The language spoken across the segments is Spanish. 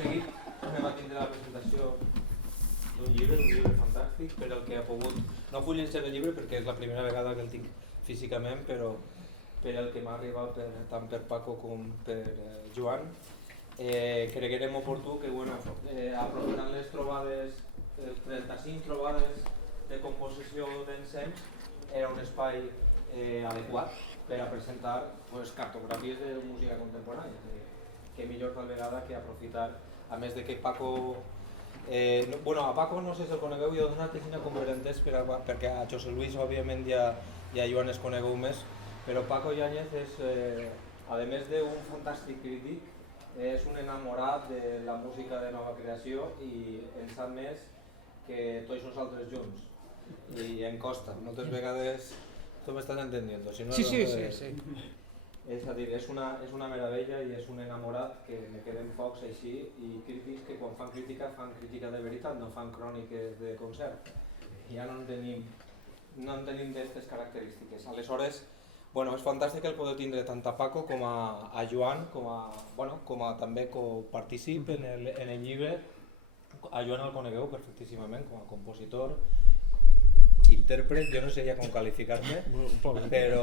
seguit anem a tindre la presentació d'un llibre fantàstic per al que ha pogut... No puc llegir el llibre perquè és la primera vegada que el tinc físicament, però per el que m'ha arribat tant per Paco com per Joan, creguérem oportú que, bueno, aprofitant les trobades, 35 trobades de composició d'ensems, era un espai adequat per a presentar cartografies de música contemporània. Que millor tal vegada que aprofitar, a més de que Paco... a Paco no sé si el conegueu, jo he donat una conferència perquè a José Luis òbviament i a Joan es conegueu més, però Paco Yáñez és, a més d'un fantàstic crític, és un enamorat de la música de nova creació i en sap més que tots nosaltres junts. I em costa, moltes vegades... Tu m'estàs entendiendo? Si no, sí. És a dir, és una meravella i és un enamorat que me queden pocs així i crítics que quan fan crítica de veritat, no fan cròniques de concert. Ja no en tenim d'aquestes característiques. Aleshores, és fantàstic el poder tindre tant a Paco com a Joan, com a també coparticip en el llibre. A Joan el conegueu perfectíssimament com a compositor, intèrpret, jo no sé ja com qualificar-me, però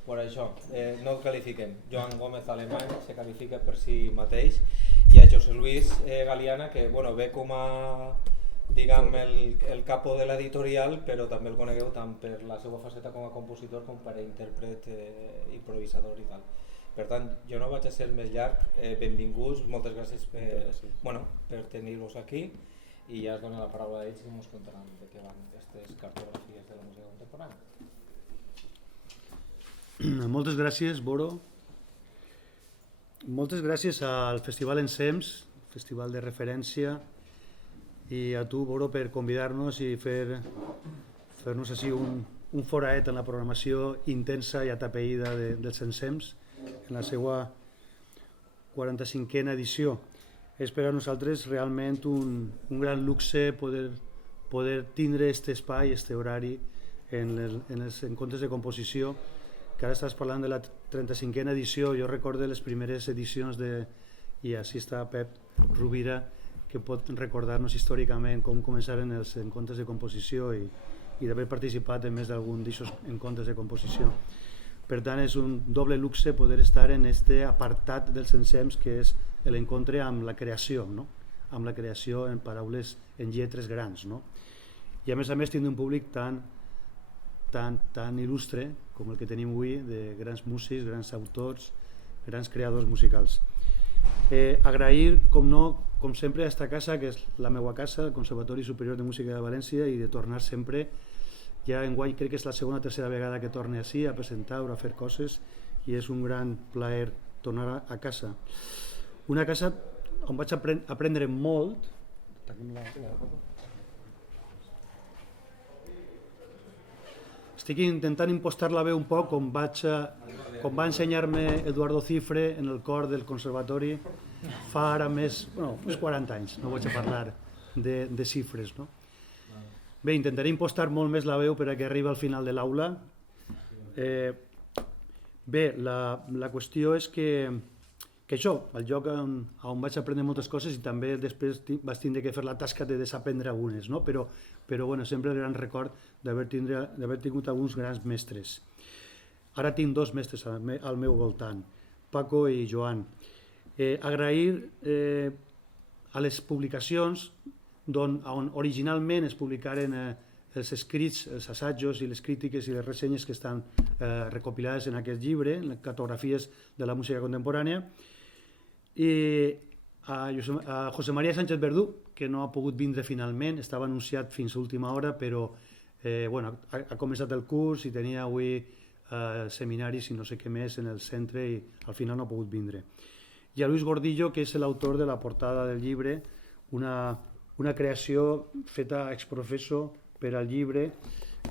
per això, no el qualifiquem. Joan Gómez Alemany se qualifica per si mateix i a José Luis Galiana que ve com a diguem el capo de l'editorial, però també el conegueu tant per la seva faceta com a compositor com per a intèrpret, improvisador i tal. Per tant, jo no vaig a ser més llarg, benvinguts, moltes gràcies per tenir-vos aquí i ja es dona la paraula a ells i ens contaran de què van aquestes cartografies de la música contemporània. Moltes gràcies, Boro. Moltes gràcies al Festival Ensems, festival de referència, i a tu, Boro, per convidar-nos i fer-nos així un foraet en la programació intensa i atapeïda dels Ensems en la seva 45a edició. És per a nosaltres realment un gran luxe poder tindre aquest espai, aquest horari en els encontres de composició, que ara estàs parlant de la 35a edició. Jo recordo les primeres edicions i així està Pep Rovira, que pot recordar-nos històricament com començaren els encontres de composició i d'haver participat en més d'algun d'aquests encontres de composició. Per tant, és un doble luxe poder estar en aquest apartat dels ensems que és l'encontre amb la creació, amb la creació en paraules, en lletres grans. I a més tindre un públic tan il·lustre com el que tenim avui, de grans músics, grans autors, grans creadors musicals. Agrair, com sempre, a esta casa, que és la meva casa, el Conservatori Superior de Música de València, i de tornar sempre. Ja enguany crec que és la segona o tercera vegada que torne així a presentar o a fer coses i és un gran plaer tornar a casa. Una casa on vaig aprendre molt. Estic intentant impostar la veu un poc com va ensenyar-me Eduardo Cifre en el cor del conservatori fa ara més 40 anys. No vaig a parlar de xifres, no? Bé, intentaré impostar molt més la veu per a que arribi al final de l'aula. Bé, la qüestió és que això, el lloc on vaig aprendre moltes coses i també després vaig tindre que fer la tasca de desaprendre algunes, no? Però sempre el gran record d'haver tingut alguns grans mestres. Ara tinc dos mestres al meu voltant, Paco i Joan. Agrair a les publicacions on originalment es publicaren els escrits, els assajos i les crítiques i les ressenyes que estan recopilades en aquest llibre, les cartografies de la música contemporània, i a José María Sánchez Verdú, que no ha pogut vindre finalment, estava anunciat fins a última hora, però ha començat el curs i tenia avui seminaris i no sé què més en el centre i al final no ha pogut vindre. I a Luis Gordillo, que és l'autor de la portada del llibre, una creació feta ex professo per al llibre,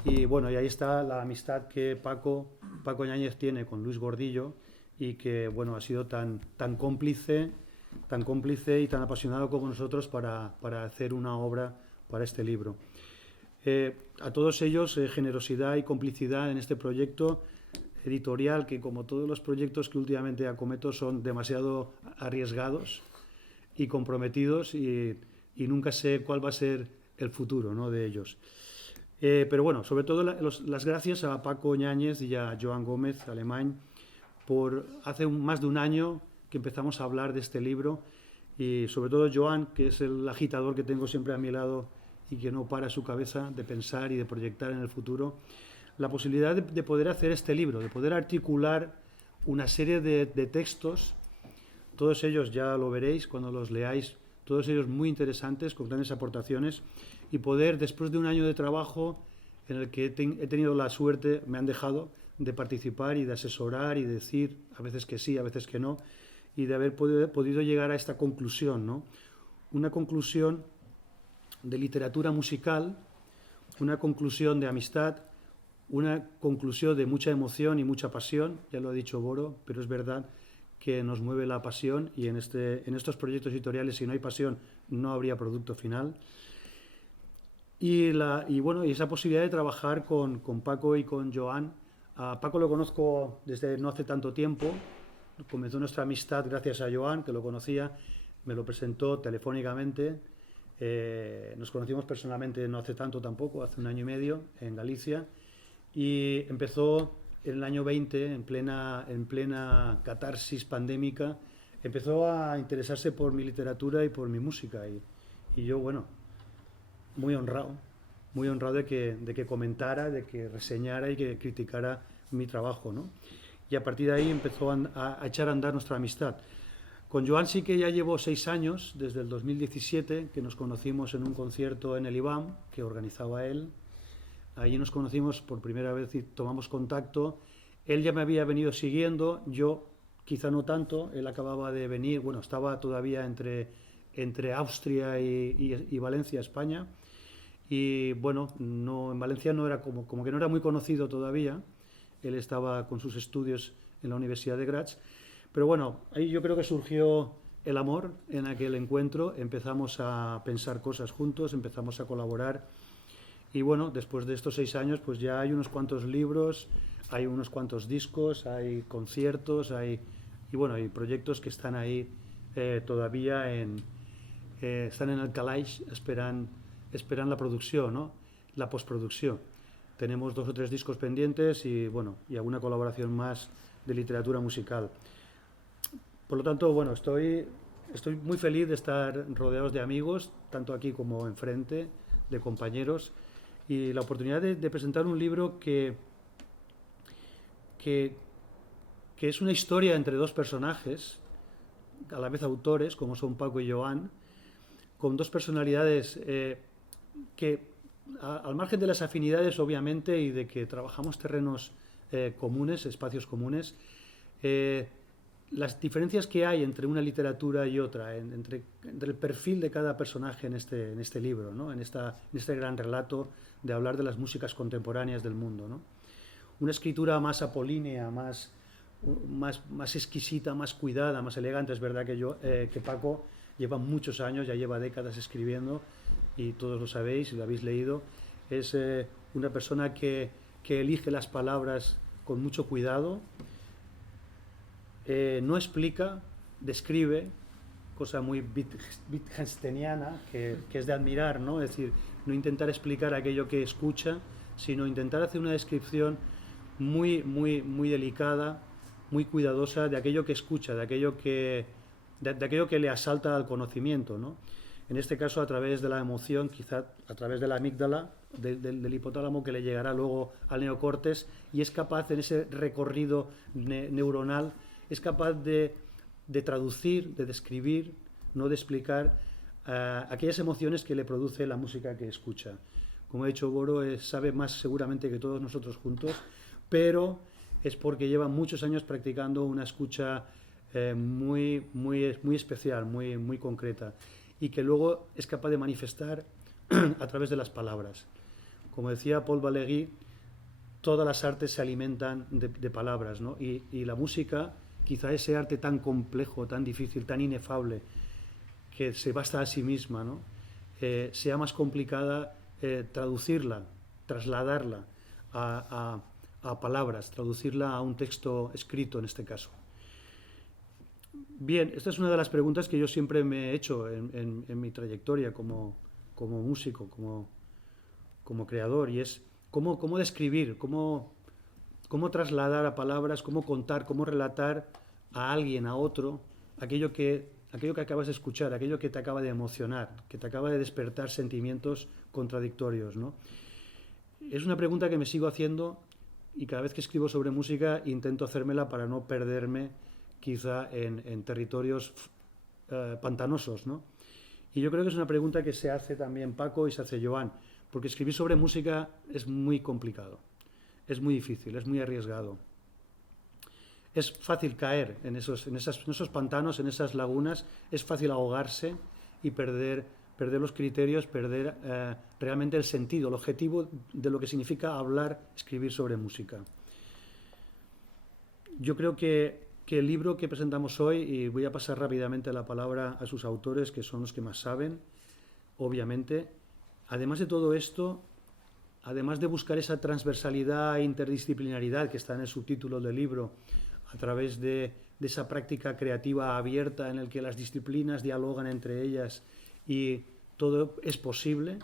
y ahí está la amistad que Paco Yáñez tiene con Luis Gordillo y que ha sido tan cómplice y tan apasionado como nosotros para hacer una obra para este libro. A todos ellos, generosidad y complicidad en este proyecto editorial que, como todos los proyectos que últimamente acometo, son demasiado arriesgados y comprometidos y nunca sé cuál va a ser el futuro, ¿no?, de ellos. Pero bueno, sobre todo las gracias a Paco Ñáñez y a Joan Gómez, alemán, por hace más de un año que empezamos a hablar de este libro, y sobre todo Joan, que es el agitador que tengo siempre a mi lado y que no para su cabeza de pensar y de proyectar en el futuro, la posibilidad de poder hacer este libro, de poder articular una serie de textos, todos ellos ya lo veréis cuando los leáis, todos ellos muy interesantes, con grandes aportaciones, y poder, después de un año de trabajo en el que he tenido la suerte, me han dejado, de participar y de asesorar y decir a veces que sí, a veces que no, y de haber podido llegar a esta conclusión, ¿no? Una conclusión de literatura musical, una conclusión de amistad, una conclusión de mucha emoción y mucha pasión, ya lo ha dicho Boro, pero es verdad que nos mueve la pasión, y en estos proyectos editoriales, si no hay pasión, no habría producto final. Y esa posibilidad de trabajar con Paco y con Joan. A Paco lo conozco desde no hace tanto tiempo. Comenzó nuestra amistad gracias a Joan, que lo conocía, me lo presentó telefónicamente. Nos conocimos personalmente no hace tanto tampoco, hace un año y medio, en Galicia. Y empezó en el año 20, en plena catarsis pandémica, empezó a interesarse por mi literatura y por mi música. Y yo, bueno, muy honrado de que comentara, de que reseñara y que criticara mi trabajo, ¿no? Y a partir de ahí empezó a echar a andar nuestra amistad. Con Joan sí que ya llevo 6 años, desde el 2017, que nos conocimos en un concierto en el IBAM, que organizaba él. Allí nos conocimos por primera vez y tomamos contacto. Él ya me había venido siguiendo, yo quizá no tanto. Él acababa de venir, bueno, estaba todavía entre Austria y Valencia, España. Y bueno, en Valencia no era como que no era muy conocido todavía. Él estaba con sus estudios en la Universidad de Graz. Pero bueno, ahí yo creo que surgió el amor en aquel encuentro. Empezamos a pensar cosas juntos, empezamos a colaborar. Y bueno, después de estos 6 años, pues ya hay unos cuantos libros, hay unos cuantos discos, hay conciertos, hay proyectos que están ahí todavía están en el calaix, esperan la producción, ¿no?, la postproducción. Tenemos 2 o 3 discos pendientes y alguna colaboración más de literatura musical. Por lo tanto, bueno, estoy muy feliz de estar rodeados de amigos, tanto aquí como enfrente, de compañeros, y la oportunidad de presentar un libro que es una historia entre 2 personajes, a la vez autores, como son Paco y Joan, con 2 personalidades que, al margen de las afinidades, obviamente, y de que trabajamos terrenos comunes, espacios comunes, las diferencias que hay entre una literatura y otra, entre el perfil de cada personaje en este libro, ¿no?, en este gran relato de hablar de las músicas contemporáneas del mundo, ¿no? Una escritura más apolínea, más exquisita, más cuidada, más elegante. Es verdad que Paco lleva muchos años, ya lleva décadas escribiendo, y todos lo sabéis y lo habéis leído. Es una persona que elige las palabras con mucho cuidado, no explica, describe, cosa muy wittgensteiniana, que es de admirar, ¿no? Es decir, no intentar explicar aquello que escucha, sino intentar hacer una descripción muy, muy, muy delicada, muy cuidadosa de aquello que escucha, de aquello que le asalta al conocimiento, ¿no? En este caso, a través de la emoción, quizá a través de la amígdala, del hipotálamo, que le llegará luego al neocortes, y es capaz, en ese recorrido neuronal, es capaz de traducir, de describir, no de explicar, aquellas emociones que le produce la música que escucha. Como ha dicho Boro, sabe más seguramente que todos nosotros juntos, pero es porque lleva muchos años practicando una escucha muy, muy, muy especial, muy, muy concreta, y que luego es capaz de manifestar a través de las palabras. Como decía Paul Valéry, todas las artes se alimentan de palabras, ¿no? Y la música, quizá ese arte tan complejo, tan difícil, tan inefable, que se basta a sí misma, ¿no?, sea más complicada traducirla, trasladarla a palabras, traducirla a un texto escrito, en este caso. Bien, esta es una de las preguntas que yo siempre me he hecho en mi trayectoria como músico, como creador, y es cómo describir, cómo trasladar a palabras, cómo contar, cómo relatar a alguien, a otro, aquello que acabas de escuchar, aquello que te acaba de emocionar, que te acaba de despertar sentimientos contradictorios, ¿no? Es una pregunta que me sigo haciendo y cada vez que escribo sobre música intento hacérmela para no perderme quizá en territorios pantanosos, ¿no? Y yo creo que es una pregunta que se hace también Paco y se hace Joan, porque escribir sobre música es muy complicado, es muy difícil, es muy arriesgado. Es fácil caer en esos pantanos, en esas lagunas, es fácil ahogarse y perder los criterios, perder realmente el sentido, el objetivo de lo que significa hablar, escribir sobre música. Yo creo que el libro que presentamos hoy, y voy a pasar rápidamente la palabra a sus autores, que son los que más saben, obviamente, además de todo esto, además de buscar esa transversalidad e interdisciplinaridad que está en el subtítulo del libro, a través de esa práctica creativa abierta en la que las disciplinas dialogan entre ellas y todo es posible,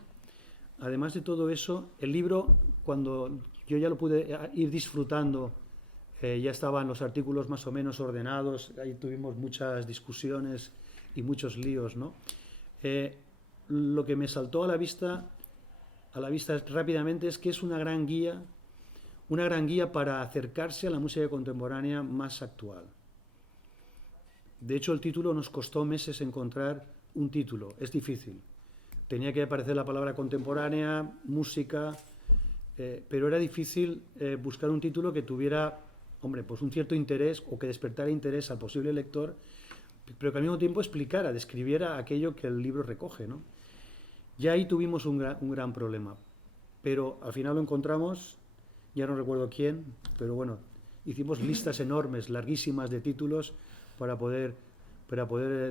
además de todo eso, el libro, cuando yo ya lo pude ir disfrutando, ya estaban los artículos más o menos ordenados, ahí tuvimos muchas discusiones y muchos líos, ¿no? Lo que me saltó a la vista rápidamente es que es una gran guía para acercarse a la música contemporánea más actual. De hecho, el título nos costó meses encontrar un título, es difícil. Tenía que aparecer la palabra contemporánea, música, pero era difícil buscar un título que tuviera, pues un cierto interés o que despertara interés al posible lector, pero que al mismo tiempo explicara, describiera aquello que el libro recoge, ¿no? Ya ahí tuvimos un gran problema, pero al final lo encontramos, ya no recuerdo quién, pero bueno, hicimos listas enormes, larguísimas de títulos para poder,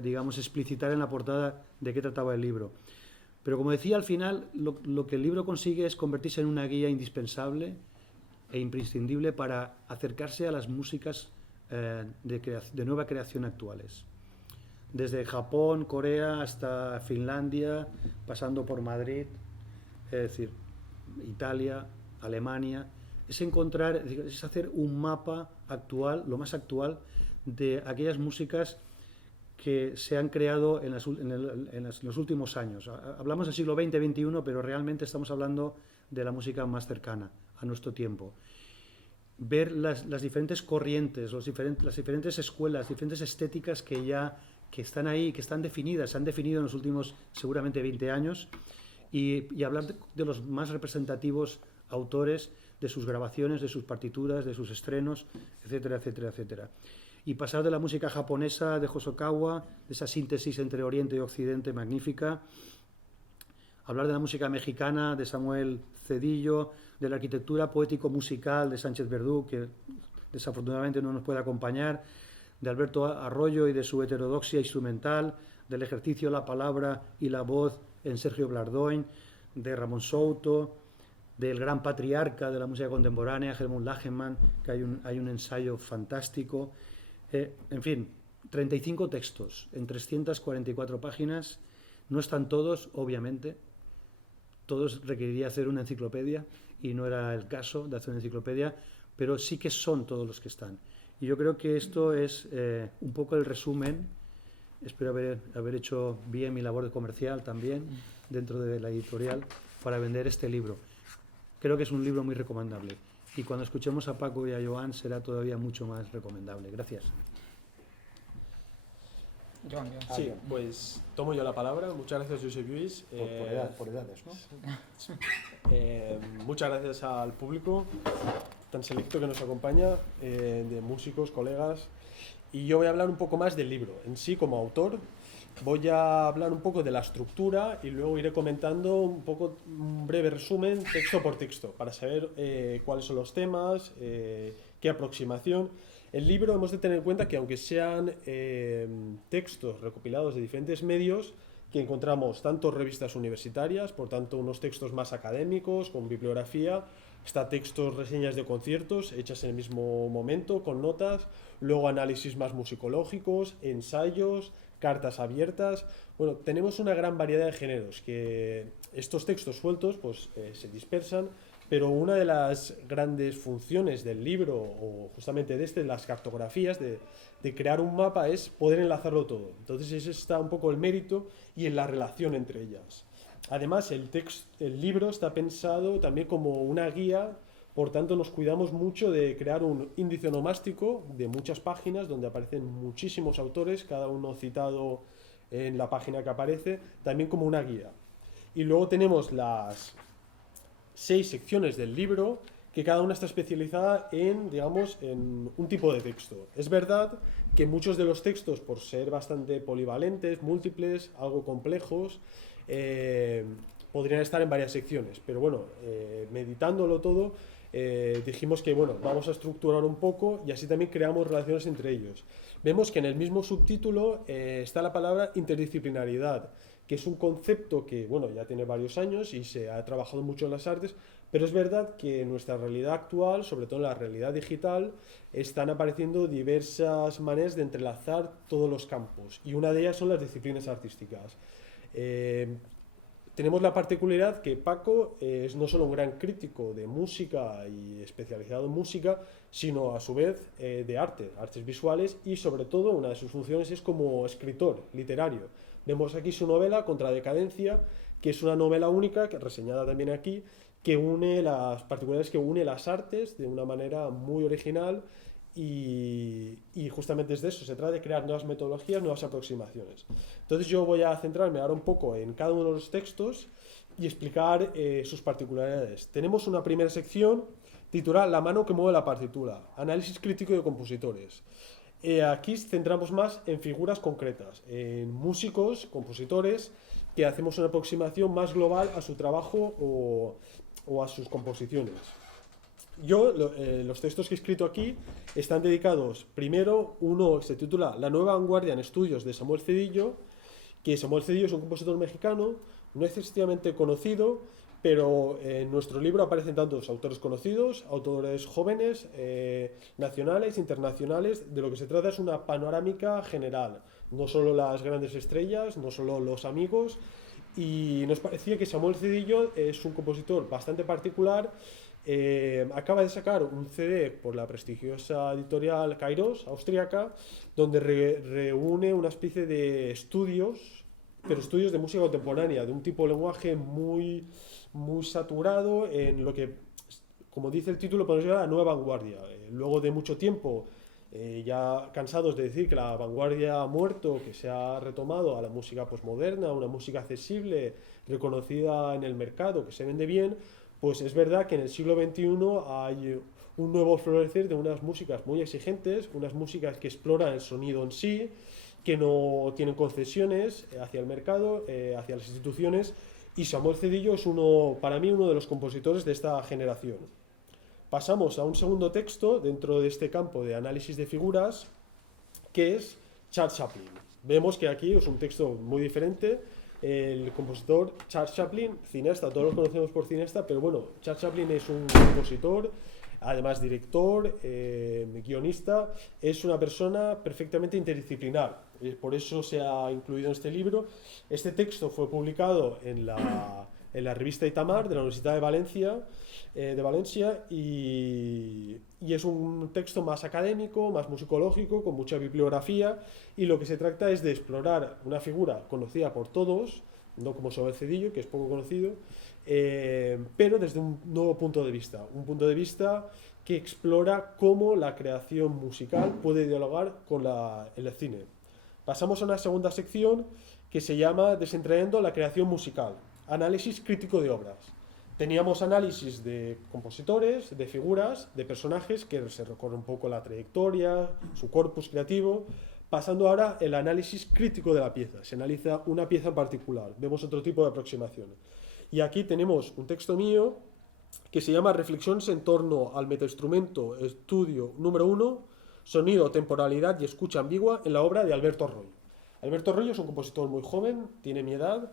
digamos, explicitar en la portada de qué trataba el libro. Pero como decía, al final lo que el libro consigue es convertirse en una guía indispensable e imprescindible para acercarse a las músicas de nueva creación actuales. Desde Japón, Corea, hasta Finlandia, pasando por Madrid, es decir, Italia, Alemania, es hacer un mapa actual, lo más actual, de aquellas músicas que se han creado en los últimos años. Hablamos del siglo XX, XXI, pero realmente estamos hablando de la música más cercana a nuestro tiempo. Ver las diferentes corrientes, las diferentes escuelas, diferentes estéticas que están ahí, que están definidas, se han definido en los últimos seguramente 20 años, y hablar de los más representativos autores, de sus grabaciones, de sus partituras, de sus estrenos, etcétera, etcétera, etcétera. Y pasar de la música japonesa de Hosokawa, de esa síntesis entre Oriente y Occidente magnífica, hablar de la música mexicana de Samuel Cedillo, de la arquitectura poético-musical de Sánchez Verdú, que desafortunadamente no nos puede acompañar, de Alberto Arroyo y de su heterodoxia instrumental, del ejercicio la palabra y la voz en Sergio Blardoin, de Ramón Souto, del gran patriarca de la música contemporánea, Helmut Lachenmann, que hay un ensayo fantástico. En fin, 35 textos en 344 páginas. No están todos, obviamente. Todos requeriría hacer una enciclopedia y no era el caso de hacer una enciclopedia, pero sí que son todos los que están. Y yo creo que esto es un poco el resumen. Espero haber hecho bien mi labor de comercial también dentro de la editorial para vender este libro. Creo que es un libro muy recomendable. Y cuando escuchemos a Paco y a Joan será todavía mucho más recomendable. Gracias. Joan. Sí, pues tomo yo la palabra. Muchas gracias, Josep Lluís. Por edades, ¿no? Muchas gracias al público tan selecto que nos acompaña, de músicos, colegas. Y yo voy a hablar un poco más del libro en sí como autor. Voy a hablar un poco de la estructura y luego iré comentando un breve resumen texto por texto para saber cuáles son los temas, qué aproximación. El libro hemos de tener en cuenta que aunque sean textos recopilados de diferentes medios, que encontramos tanto revistas universitarias, por tanto unos textos más académicos, con bibliografía, Está textos, reseñas de conciertos hechas en el mismo momento, con notas, luego análisis más musicológicos, ensayos, cartas abiertas. Bueno, tenemos una gran variedad de géneros que estos textos sueltos pues, se dispersan, pero una de las grandes funciones del libro, o justamente de las cartografías, de crear un mapa, es poder enlazarlo todo. Entonces ese está un poco el mérito y en la relación entre ellas. Además, el libro está pensado también como una guía, por tanto nos cuidamos mucho de crear un índice onomástico de muchas páginas donde aparecen muchísimos autores, cada uno citado en la página que aparece, también como una guía. Y luego tenemos las 6 secciones del libro, que cada una está especializada en, digamos, en un tipo de texto. Es verdad que muchos de los textos, por ser bastante polivalentes, múltiples, algo complejos, podrían estar en varias secciones, pero bueno, meditándolo todo, dijimos que bueno, vamos a estructurar un poco y así también creamos relaciones entre ellos. Vemos que en el mismo subtítulo está la palabra interdisciplinaridad, que es un concepto que bueno, ya tiene varios años y se ha trabajado mucho en las artes, pero es verdad que en nuestra realidad actual, sobre todo en la realidad digital, están apareciendo diversas maneras de entrelazar todos los campos y una de ellas son las disciplinas artísticas. Tenemos la particularidad que Paco es no solo un gran crítico de música y especializado en música, sino a su vez de arte, artes visuales, y sobre todo una de sus funciones es como escritor literario. Vemos aquí su novela Contra la decadencia, que es una novela única, que reseñada también aquí, que une las particularidades, que une las artes de una manera muy original y justamente es de eso, se trata de crear nuevas metodologías, nuevas aproximaciones. Entonces yo voy a centrarme ahora un poco en cada uno de los textos y explicar sus particularidades. Tenemos una primera sección titulada La mano que mueve la partitura, análisis crítico de compositores. Aquí centramos más en figuras concretas, en músicos, compositores, que hacemos una aproximación más global a su trabajo o a sus composiciones. Los textos que he escrito aquí están dedicados, primero, uno se titula La nueva vanguardia en estudios de Samuel Cedillo, que Samuel Cedillo es un compositor mexicano, no excesivamente conocido, pero en nuestro libro aparecen tantos autores conocidos, autores jóvenes, nacionales, internacionales. De lo que se trata es una panorámica general, no solo las grandes estrellas, no solo los amigos, y nos parecía que Samuel Cedillo es un compositor bastante particular. Acaba de sacar un CD por la prestigiosa editorial Kairos, austríaca, donde reúne una especie de estudios, pero estudios de música contemporánea, de un tipo de lenguaje muy, muy saturado en lo que, como dice el título, podemos llamar la nueva vanguardia. Luego de mucho tiempo, ya cansados de decir que la vanguardia ha muerto, que se ha retomado a la música posmoderna, una música accesible, reconocida en el mercado, que se vende bien, pues es verdad que en el siglo XXI hay un nuevo florecer de unas músicas muy exigentes, unas músicas que exploran el sonido en sí, que no tienen concesiones hacia el mercado, hacia las instituciones, y Samuel Cedillo es para mí uno de los compositores de esta generación. Pasamos a un segundo texto dentro de este campo de análisis de figuras, que es Charles Chaplin. Vemos que aquí es un texto muy diferente. El compositor Charles Chaplin, cineasta, todos lo conocemos por cineasta, pero bueno, Charles Chaplin es un compositor, además director, guionista, es una persona perfectamente interdisciplinar, por eso se ha incluido en este libro. Este texto fue publicado en la revista Itamar de la Universidad de Valencia, y es un texto más académico, más musicológico, con mucha bibliografía, y lo que se trata es de explorar una figura conocida por todos, no como Samuel Cedillo, que es poco conocido, pero desde un nuevo punto de vista, un punto de vista que explora cómo la creación musical puede dialogar con el cine. Pasamos a una segunda sección que se llama Desentrañando la creación musical, análisis crítico de obras. Teníamos análisis de compositores, de figuras, de personajes, que se recorre un poco la trayectoria, su corpus creativo, pasando ahora el análisis crítico de la pieza. Se analiza una pieza en particular, vemos otro tipo de aproximación. Y aquí tenemos un texto mío que se llama Reflexiones en torno al metainstrumento, estudio número 1, sonido, temporalidad y escucha ambigua en la obra de Alberto Royo. Alberto Royo es un compositor muy joven, tiene mi edad,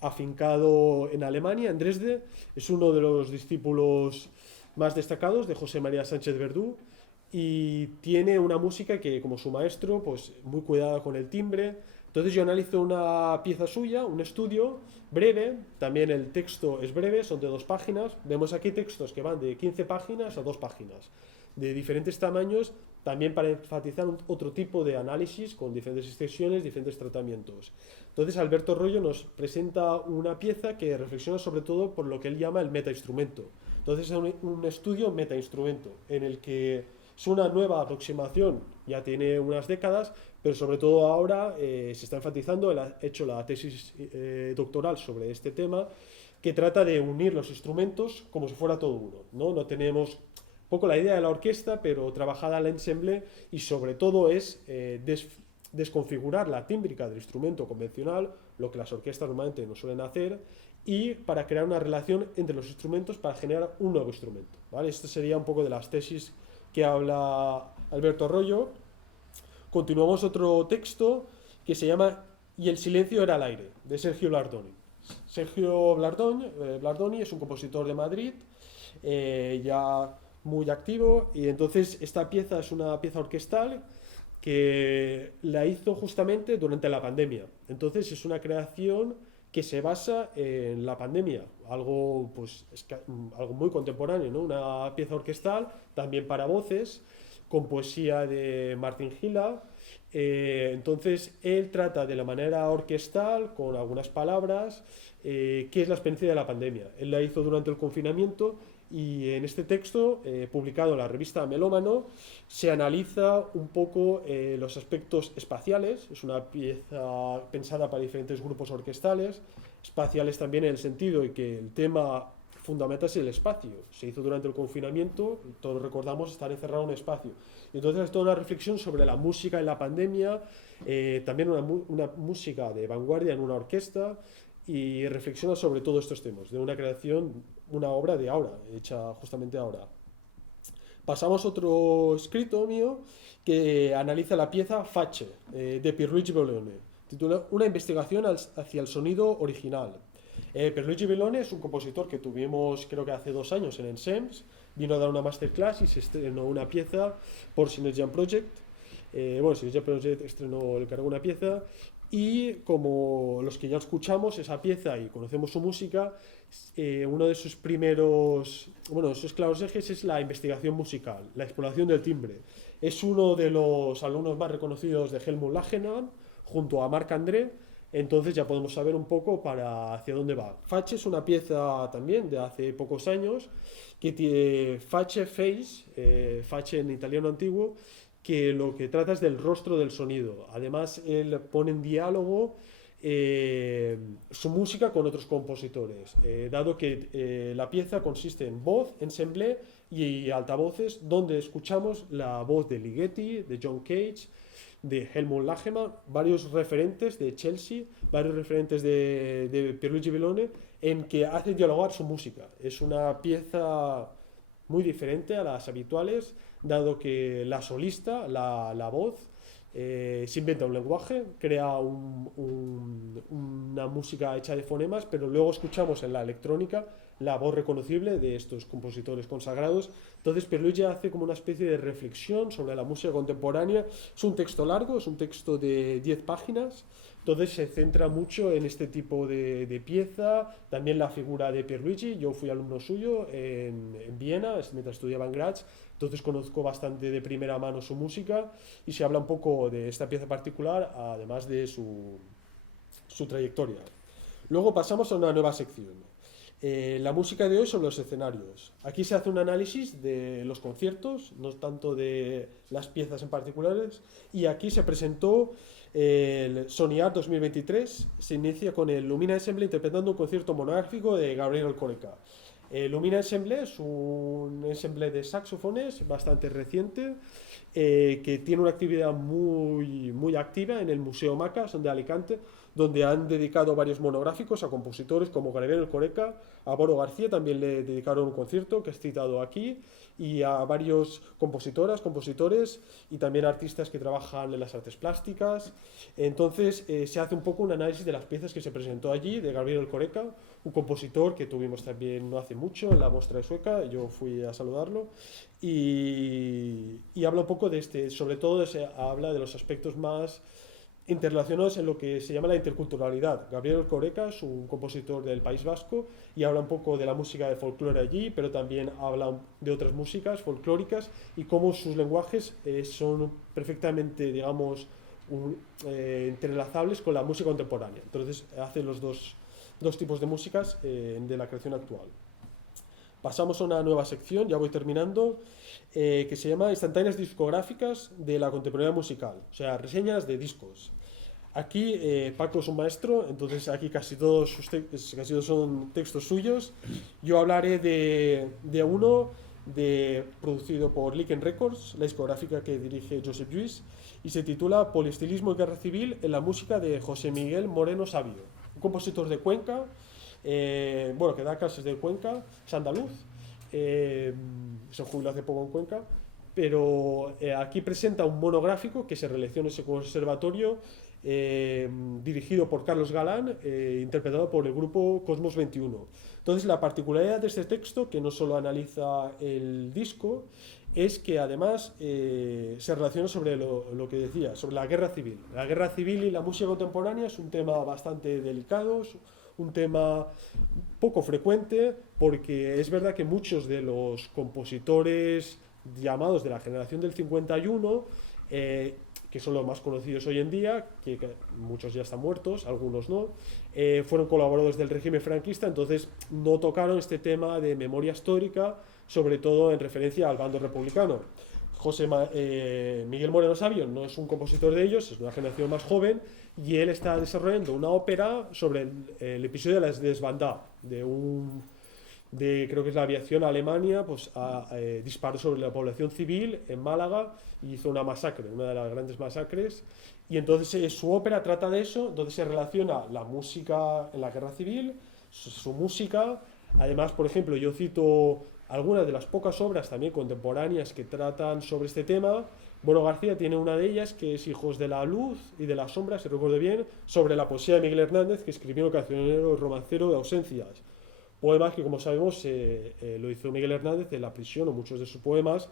afincado en Alemania, en Dresde, es uno de los discípulos más destacados de José María Sánchez Verdú, y tiene una música que, como su maestro, pues muy cuidada con el timbre. Entonces yo analizo una pieza suya, un estudio breve, también el texto es breve, son de 2 páginas. Vemos aquí textos que van de 15 páginas a 2 páginas, de diferentes tamaños, también para enfatizar otro tipo de análisis con diferentes extensiones, diferentes tratamientos. Entonces Alberto Royo nos presenta una pieza que reflexiona sobre todo por lo que él llama el metainstrumento. Entonces es un estudio metainstrumento en el que es una nueva aproximación, ya tiene unas décadas, pero sobre todo ahora se está enfatizando, él ha hecho la tesis doctoral sobre este tema, que trata de unir los instrumentos como si fuera todo uno, ¿no? No tenemos un poco la idea de la orquesta, pero trabajada al ensemble, y sobre todo es desconfigurar la tímbrica del instrumento convencional, lo que las orquestas normalmente no suelen hacer, y para crear una relación entre los instrumentos para generar un nuevo instrumento, ¿vale? Esto sería un poco de las tesis que habla Alberto Royo. Continuamos otro texto que se llama Y el silencio era el aire, de Sergio Blardoni. Sergio Blardoni es un compositor de Madrid, ya muy activo, y entonces esta pieza es una pieza orquestal que la hizo justamente durante la pandemia. Entonces es una creación que se basa en la pandemia, algo, pues, algo muy contemporáneo, ¿no? Una pieza orquestal también para voces, con poesía de Martín Gila. Entonces él trata de la manera orquestal, con algunas palabras, qué es la experiencia de la pandemia. Él la hizo durante el confinamiento, y en este texto, publicado en la revista Melómano, se analiza un poco los aspectos espaciales. Es una pieza pensada para diferentes grupos orquestales, espaciales también en el sentido de que el tema fundamental es el espacio. Se hizo durante el confinamiento, todos recordamos estar encerrado en un espacio. Entonces es toda una reflexión sobre la música en la pandemia, también una música de vanguardia en una orquesta, y reflexiona sobre todos estos temas, de una creación, una obra de ahora, hecha justamente ahora. Pasamos a otro escrito mío que analiza la pieza Face, de Pierluigi Bellone, titula Una investigación hacia el sonido original. Pierluigi Bellone es un compositor que tuvimos, creo que hace 2 años, en Ensems. Vino a dar una masterclass y se estrenó una pieza por Synergian Project. Synergian Project encargó una pieza, y como los que ya escuchamos esa pieza y conocemos su música, uno de sus primeros, sus claros ejes es la investigación musical, la exploración del timbre. Es uno de los alumnos más reconocidos de Helmut Lagemann, junto a Marc André. Entonces ya podemos saber un poco hacia dónde va. Face es una pieza también de hace pocos años, que tiene face en italiano antiguo, que lo que trata es del rostro del sonido. Además, él pone en diálogo su música con otros compositores, dado que la pieza consiste en voz, ensemble y altavoces, donde escuchamos la voz de Ligeti, de John Cage, de Helmut Lagemann, varios referentes de Chelsea, varios referentes de Pierluigi Bellone, en que hace dialogar su música. Es una pieza muy diferente a las habituales, dado que la solista, la voz, se inventa un lenguaje, crea una música hecha de fonemas, pero luego escuchamos en la electrónica la voz reconocible de estos compositores consagrados. Entonces Pierluigi hace como una especie de reflexión sobre la música contemporánea. Es un texto largo, es un texto de 10 páginas, entonces se centra mucho en este tipo de pieza, también la figura de Pierluigi. Yo fui alumno suyo en Viena, mientras estudiaba en Graz, entonces conozco bastante de primera mano su música, y se habla un poco de esta pieza particular, además de su trayectoria. Luego pasamos a una nueva sección. La música de hoy sobre los escenarios. Aquí se hace un análisis de los conciertos, no tanto de las piezas en particulares, y aquí se presentó el Sony Art 2023. Se inicia con el Lumina Ensemble interpretando un concierto monográfico de Gabriel Coreca. Lumina Ensemble es un ensemble de saxofones bastante reciente, que tiene una actividad muy activa en el Museo Macas de Alicante, donde han dedicado varios monográficos a compositores como Gabriel Coreca. A Boro García también le dedicaron un concierto que es citado aquí, y a varios compositoras, compositores y también artistas que trabajan en las artes plásticas. Entonces se hace un poco un análisis de las piezas que se presentó allí, de Gabriel Coreca, un compositor que tuvimos también no hace mucho en la Mostra de Sueca, yo fui a saludarlo, y habla un poco de sobre todo habla de los aspectos más interrelacionados en lo que se llama la interculturalidad. Gabriel Coreca es un compositor del País Vasco y habla un poco de la música de folclore allí, pero también habla de otras músicas folclóricas y cómo sus lenguajes son perfectamente, digamos, interrelazables con la música contemporánea. Entonces hace los dos tipos de músicas de la creación actual. Pasamos a una nueva sección, ya voy terminando, que se llama Instantáneas discográficas de la contemporaneidad musical, o sea, reseñas de discos. Aquí Paco es un maestro, entonces aquí casi todos son textos suyos. Yo hablaré de uno producido por Liken Records, la discográfica que dirige Josep Lluís, y se titula Poliestilismo y guerra civil en la música de José Miguel Moreno Sabio, un compositor de Cuenca, que da clases de Cuenca, es andaluz, se jubiló hace poco en Cuenca, pero aquí presenta un monográfico que se realizó en ese conservatorio, dirigido por Carlos Galán, interpretado por el grupo Cosmos 21. Entonces la particularidad de este texto, que no solo analiza el disco, es que además se relaciona sobre lo que decía, sobre la guerra civil. La guerra civil y la música contemporánea es un tema bastante delicado, un tema poco frecuente, porque es verdad que muchos de los compositores llamados de la generación del 51, que son los más conocidos hoy en día, que muchos ya están muertos, algunos no, fueron colaboradores del régimen franquista, entonces no tocaron este tema de memoria histórica, sobre todo en referencia al bando republicano. Miguel Moreno Sabio no es un compositor de ellos, es de una generación más joven, y él está desarrollando una ópera sobre el episodio de la desbandada, creo que es la aviación alemania, pues disparó sobre la población civil en Málaga y hizo una masacre, una de las grandes masacres, y entonces su ópera trata de eso, donde se relaciona la música en la guerra civil, su música. Además, por ejemplo, yo cito algunas de las pocas obras también contemporáneas que tratan sobre este tema. Bueno, García tiene una de ellas que es Hijos de la Luz y de la Sombra, si recuerdo bien, sobre la poesía de Miguel Hernández, que escribió el cancionero romancero de Ausencias. Poemas que, como sabemos, lo hizo Miguel Hernández en la prisión, o muchos de sus poemas,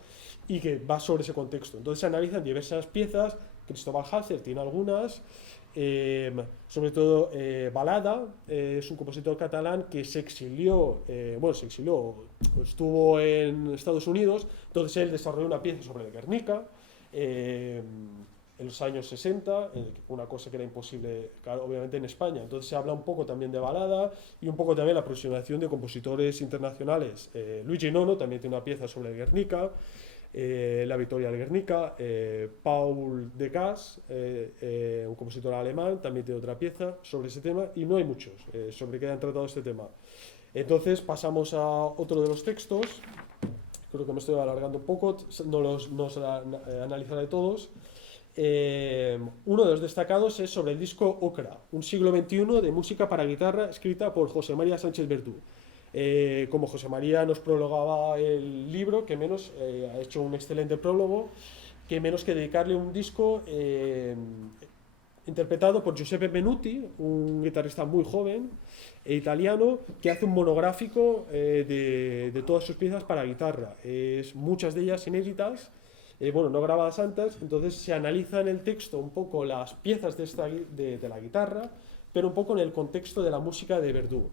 y que va sobre ese contexto. Entonces se analizan diversas piezas, Cristóbal Halser tiene algunas, sobre todo Balada, es un compositor catalán que se exilió, estuvo en Estados Unidos, entonces él desarrolló una pieza sobre el Guernica, en los años 60, una cosa que era imposible, claro, obviamente en España. Entonces se habla un poco también de Balada y un poco también la aproximación de compositores internacionales. Luigi Nono también tiene una pieza sobre el Guernica, la Victoria del Guernica. Paul de Cas, un compositor alemán, también tiene otra pieza sobre ese tema, y no hay muchos sobre que hayan tratado este tema. Entonces pasamos a otro de los textos. Creo que me estoy alargando un poco, no los analizaré todos. Uno de los destacados es sobre el disco Ocra, un siglo XXI de música para guitarra, escrita por José María Sánchez Verdú. Como José María nos prologaba el libro, que menos ha hecho un excelente prólogo, que menos que dedicarle un disco interpretado por Giuseppe Benuti, un guitarrista muy joven italiano, que hace un monográfico de todas sus piezas para guitarra. Muchas de ellas inéditas, no grabadas antes. Entonces se analiza en el texto un poco las piezas de la guitarra, pero un poco en el contexto de la música de Verdú.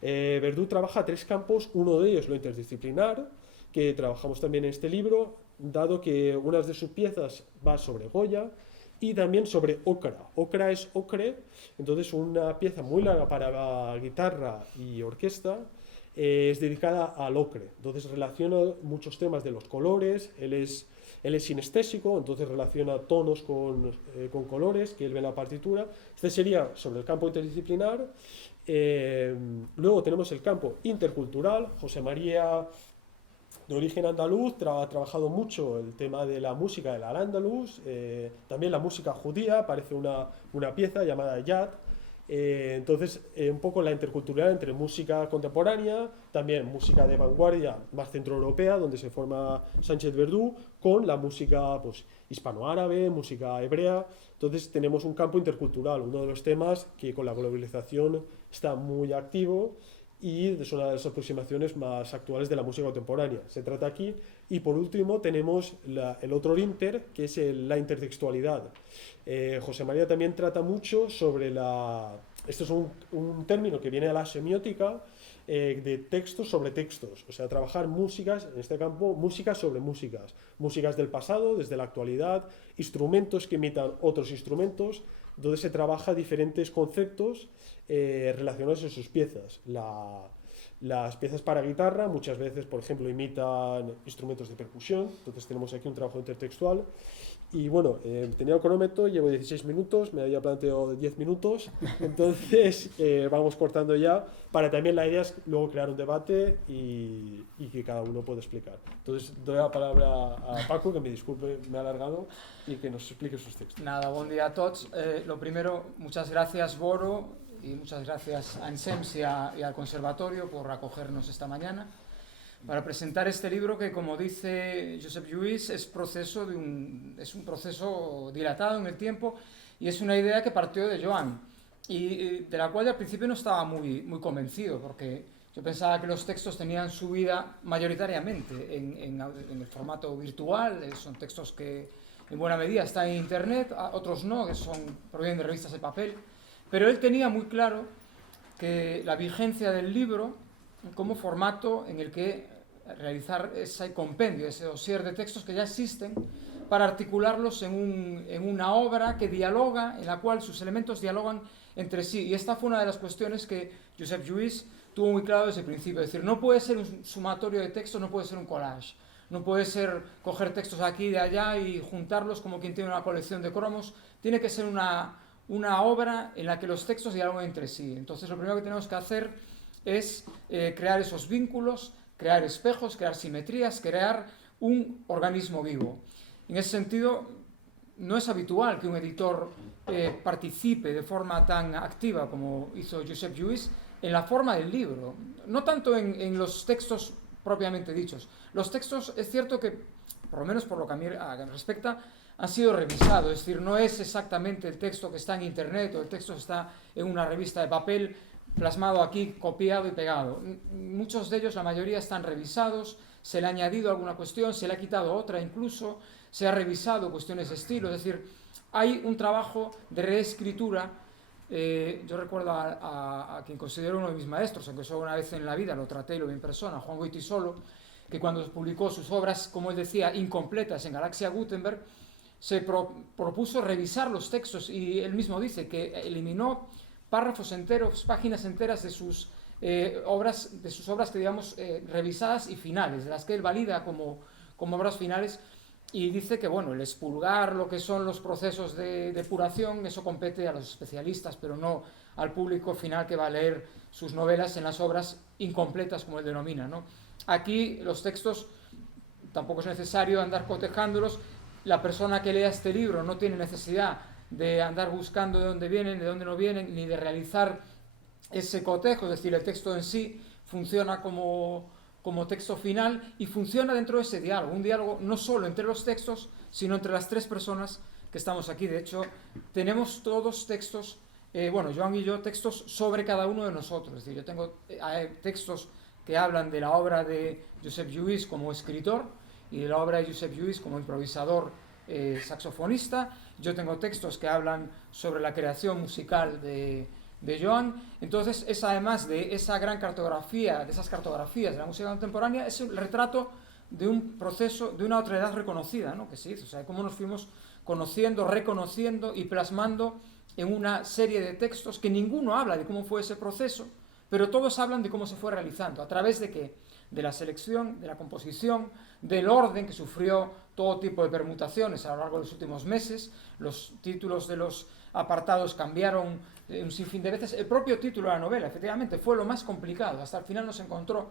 Verdú trabaja tres campos, uno de ellos lo interdisciplinar, que trabajamos también en este libro, dado que una de sus piezas va sobre Goya, y también sobre Ocra. Ocra es ocre, entonces una pieza muy larga para guitarra y orquesta, es dedicada al ocre. Entonces relaciona muchos temas de los colores, él es sinestésico, entonces relaciona tonos con colores que él ve en la partitura. Este sería sobre el campo interdisciplinar. Luego tenemos el campo intercultural. José María, de origen andaluz, ha trabajado mucho el tema de la música del al-ándalus, también la música judía. Aparece una pieza llamada Yad, Entonces, un poco la interculturalidad entre música contemporánea, también música de vanguardia más centroeuropea, donde se forma Sánchez Verdú, con la música pues, hispanoárabe, música hebrea. Entonces tenemos un campo intercultural, uno de los temas que con la globalización está muy activo y es una de las aproximaciones más actuales de la música contemporánea. Se trata aquí. Y por último tenemos el otro inter, que es la intertextualidad. José María también trata mucho sobre esto es un término que viene de la semiótica, de textos sobre textos, o sea, trabajar músicas, en este campo, músicas sobre músicas, músicas del pasado, desde la actualidad, instrumentos que imitan otros instrumentos, donde se trabaja diferentes conceptos relacionados en sus piezas. Las piezas para guitarra muchas veces, por ejemplo, imitan instrumentos de percusión, entonces tenemos aquí un trabajo intertextual. Y bueno, tenía el cronómetro, llevo 16 minutos, me había planteado 10 minutos, entonces vamos cortando ya, para también la idea es luego crear un debate y que cada uno pueda explicar. Entonces doy la palabra a Paco, que me disculpe, me ha alargado, y que nos explique sus textos. Nada, buen día a todos. Lo primero, muchas gracias Boro y muchas gracias a ENSEMS y al Conservatorio por acogernos esta mañana para presentar este libro que, como dice Josep Lluís, es un proceso dilatado en el tiempo y es una idea que partió de Joan y de la cual al principio no estaba muy convencido, porque yo pensaba que los textos tenían su vida mayoritariamente en el formato virtual, son textos que en buena medida están en internet, otros no, que provienen de revistas de papel, pero él tenía muy claro que la vigencia del libro como formato en el que realizar ese compendio, ese dossier de textos que ya existen, para articularlos en una obra que dialoga, en la cual sus elementos dialogan entre sí. Y esta fue una de las cuestiones que Josep Lluís tuvo muy claro desde el principio. Es decir, no puede ser un sumatorio de textos, no puede ser un collage. No puede ser coger textos aquí y de allá y juntarlos como quien tiene una colección de cromos. Tiene que ser una obra en la que los textos dialogan entre sí. Entonces, lo primero que tenemos que hacer es crear esos vínculos, crear espejos, crear simetrías, crear un organismo vivo. En ese sentido, no es habitual que un editor participe de forma tan activa como hizo Josep Lluís en la forma del libro, no tanto en los textos propiamente dichos. Los textos, es cierto que, por lo menos por lo que a mí respecta, han sido revisados, es decir, no es exactamente el texto que está en internet o el texto que está en una revista de papel, plasmado aquí, copiado y pegado. Muchos de ellos, la mayoría, están revisados, se le ha añadido alguna cuestión, se le ha quitado otra incluso, se ha revisado cuestiones de estilo, es decir, hay un trabajo de reescritura. Yo recuerdo a quien considero uno de mis maestros, aunque solo una vez en la vida lo traté y lo vi en persona, Juan Goytisolo, que cuando publicó sus obras, como él decía, incompletas en Galaxia Gutenberg, se propuso revisar los textos y él mismo dice que eliminó párrafos enteros, páginas enteras de sus obras que digamos revisadas y finales, de las que él valida como obras finales, y dice que bueno, el expurgar lo que son los procesos de depuración, eso compete a los especialistas, pero no al público final que va a leer sus novelas en las obras incompletas, como él denomina, ¿no? Aquí los textos tampoco es necesario andar cotejándolos. La persona que lea este libro no tiene necesidad de andar buscando de dónde vienen, de dónde no vienen, ni de realizar ese cotejo, es decir, el texto en sí funciona como texto final y funciona dentro de ese diálogo, un diálogo no solo entre los textos, sino entre las tres personas que estamos aquí. De hecho, tenemos todos textos, Joan y yo, textos sobre cada uno de nosotros. Es decir, yo tengo textos que hablan de la obra de Josep Lluís como escritor y de la obra de Josep Lluís como improvisador saxofonista. Yo tengo textos que hablan sobre la creación musical de Joan. Entonces, es además de esa gran cartografía, de esas cartografías de la música contemporánea, es el retrato de un proceso, de una otra edad reconocida, ¿no? Que se hizo, o sea, cómo nos fuimos conociendo, reconociendo y plasmando en una serie de textos que ninguno habla de cómo fue ese proceso, pero todos hablan de cómo se fue realizando, a través de ¿qué? De la selección, de la composición, del orden que sufrió todo tipo de permutaciones a lo largo de los últimos meses. Los títulos de los apartados cambiaron un sinfín de veces. El propio título de la novela, efectivamente, fue lo más complicado, hasta el final nos encontró.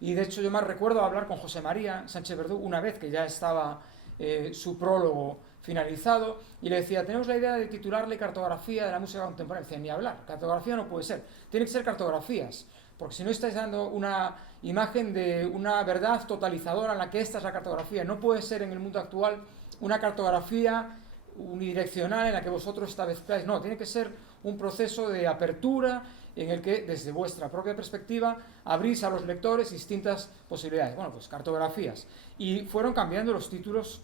Y de hecho yo más recuerdo hablar con José María Sánchez Verdú una vez que ya estaba su prólogo finalizado, y le decía, tenemos la idea de titularle Cartografía de la música contemporánea. Decía, ni hablar, cartografía no puede ser, tiene que ser cartografías, porque si no estáis dando una imagen de una verdad totalizadora en la que esta es la cartografía. No puede ser en el mundo actual una cartografía unidireccional en la que vosotros establezcáis, no, tiene que ser un proceso de apertura en el que desde vuestra propia perspectiva abrís a los lectores distintas posibilidades. Bueno, pues cartografías. Y fueron cambiando los títulos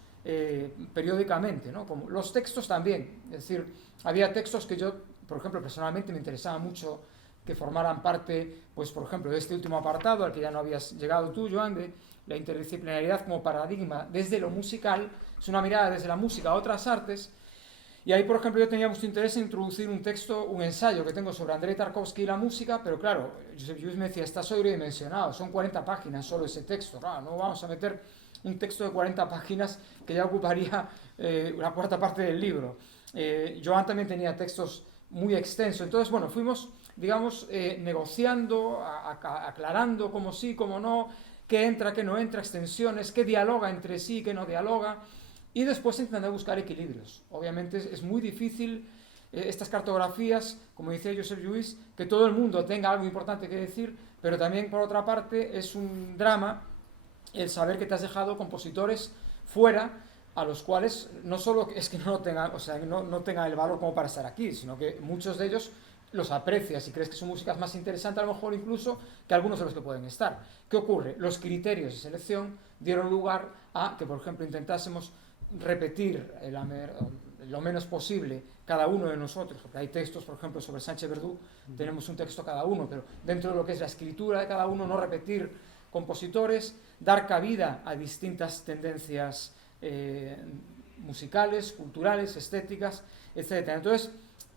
periódicamente, ¿no? Como los textos también, es decir, había textos que yo, por ejemplo, personalmente me interesaba mucho que formaran parte, pues por ejemplo, de este último apartado al que ya no habías llegado tú, Joan, de la interdisciplinaridad como paradigma desde lo musical. Es una mirada desde la música a otras artes, y ahí, por ejemplo, yo tenía mucho interés en introducir un texto, un ensayo que tengo sobre Andrei Tarkovsky y la música, pero claro, Josep Lluís me decía, está sobredimensionado, son 40 páginas solo ese texto, claro, no vamos a meter un texto de 40 páginas que ya ocuparía una cuarta parte del libro. Joan también tenía textos muy extensos, entonces, bueno, fuimos, digamos, negociando, aclarando cómo sí, cómo no, qué entra, qué no entra, extensiones, qué dialoga entre sí, qué no dialoga, y después intentando buscar equilibrios. Obviamente es muy difícil estas cartografías, como decía Josep Lluís, que todo el mundo tenga algo importante que decir, pero también, por otra parte, es un drama el saber que te has dejado compositores fuera, a los cuales no solo es que no tengan, o sea, no tengan el valor como para estar aquí, sino que muchos de ellos los aprecias y crees que su música es más interesante a lo mejor incluso que algunos de los que pueden estar. ¿Qué ocurre? Los criterios de selección dieron lugar a que, por ejemplo, intentásemos repetir lo menos posible cada uno de nosotros, porque hay textos, por ejemplo, sobre Sánchez Verdú, tenemos un texto cada uno, pero dentro de lo que es la escritura de cada uno, no repetir compositores, dar cabida a distintas tendencias musicales, culturales, estéticas, etc. Entonces,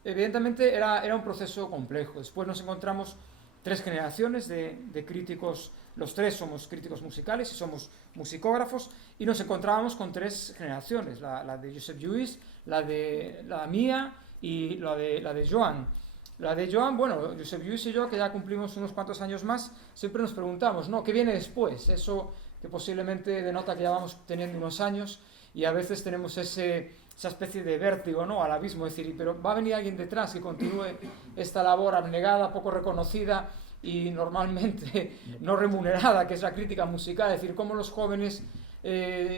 evidentemente era un proceso complejo. Después nos encontramos 3 generaciones de críticos, los 3 somos críticos musicales y somos musicógrafos, y nos encontrábamos con 3 generaciones, la de Josep Lluís, la mía y la de Joan. La de Joan, bueno, Josep Lluís y yo, que ya cumplimos unos cuantos años más, siempre nos preguntamos, ¿no? ¿Qué viene después? Eso que posiblemente denota que ya vamos teniendo unos años y a veces tenemos esa especie de vértigo, ¿no? Al abismo, es decir, pero va a venir alguien detrás que continúe esta labor abnegada, poco reconocida y normalmente no remunerada, que es la crítica musical. Es decir, cómo los jóvenes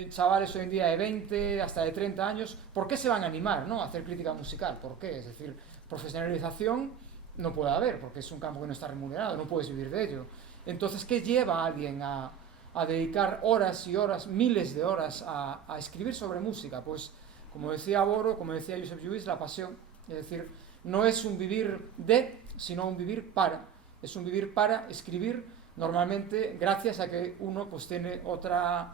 chavales hoy en día de 20 hasta de 30 años, ¿por qué se van a animar, ¿no? A hacer crítica musical? ¿Por qué? Es decir, profesionalización no puede haber, porque es un campo que no está remunerado, no puedes vivir de ello. Entonces, ¿qué lleva a alguien a dedicar horas y horas, miles de horas a escribir sobre música? Pues, como decía Boro, como decía Josep Lluís, la pasión. Es decir, no es un vivir de, sino un vivir para. Es un vivir para escribir, normalmente gracias a que uno pues tiene otra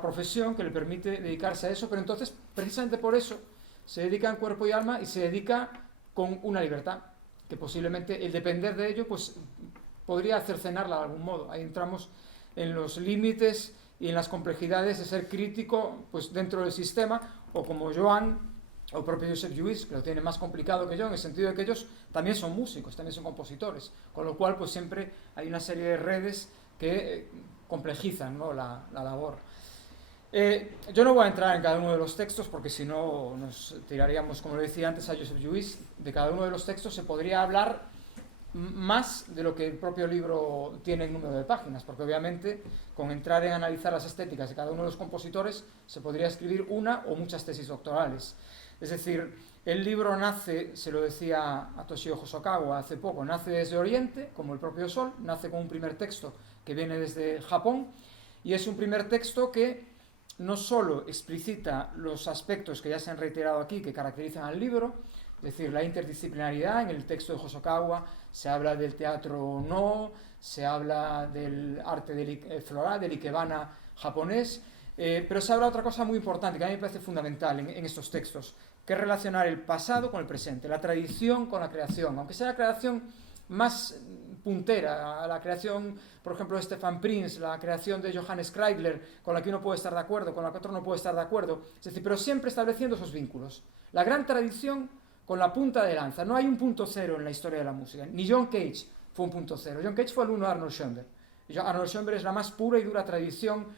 profesión que le permite dedicarse a eso, pero entonces, precisamente por eso, se dedica en cuerpo y alma y se dedica con una libertad, que posiblemente el depender de ello pues podría cercenarla de algún modo. Ahí entramos en los límites y en las complejidades de ser crítico pues dentro del sistema, o como Joan o el propio Josep Lluís, que lo tiene más complicado que yo, en el sentido de que ellos también son músicos, también son compositores, con lo cual pues siempre hay una serie de redes que complejizan, ¿no? la labor. Yo no voy a entrar en cada uno de los textos porque si no nos tiraríamos, como le decía antes a Josep Lluís, de cada uno de los textos se podría hablar más de lo que el propio libro tiene en número de páginas, porque obviamente con entrar en analizar las estéticas de cada uno de los compositores se podría escribir una o muchas tesis doctorales. Es decir, el libro nace, se lo decía a Toshio Hosokawa hace poco, nace desde Oriente, como el propio Sol, nace con un primer texto que viene desde Japón, y es un primer texto que no solo explicita los aspectos que ya se han reiterado aquí, que caracterizan al libro, es decir, la interdisciplinaridad. En el texto de Hosokawa se habla del teatro no, se habla del arte floral, del ikebana japonés, pero se habla de otra cosa muy importante, que a mí me parece fundamental en estos textos, que es relacionar el pasado con el presente, la tradición con la creación, aunque sea la creación más puntera, la creación, por ejemplo, de Stefan Prinz, la creación de Johannes Kreidler, con la que uno puede estar de acuerdo, con la que otro no puede estar de acuerdo, es decir, pero siempre estableciendo esos vínculos. La gran tradición con la punta de lanza. No hay un punto cero en la historia de la música. Ni John Cage fue un punto cero. John Cage fue alumno de Arnold Schoenberg. Arnold Schoenberg es la más pura y dura tradición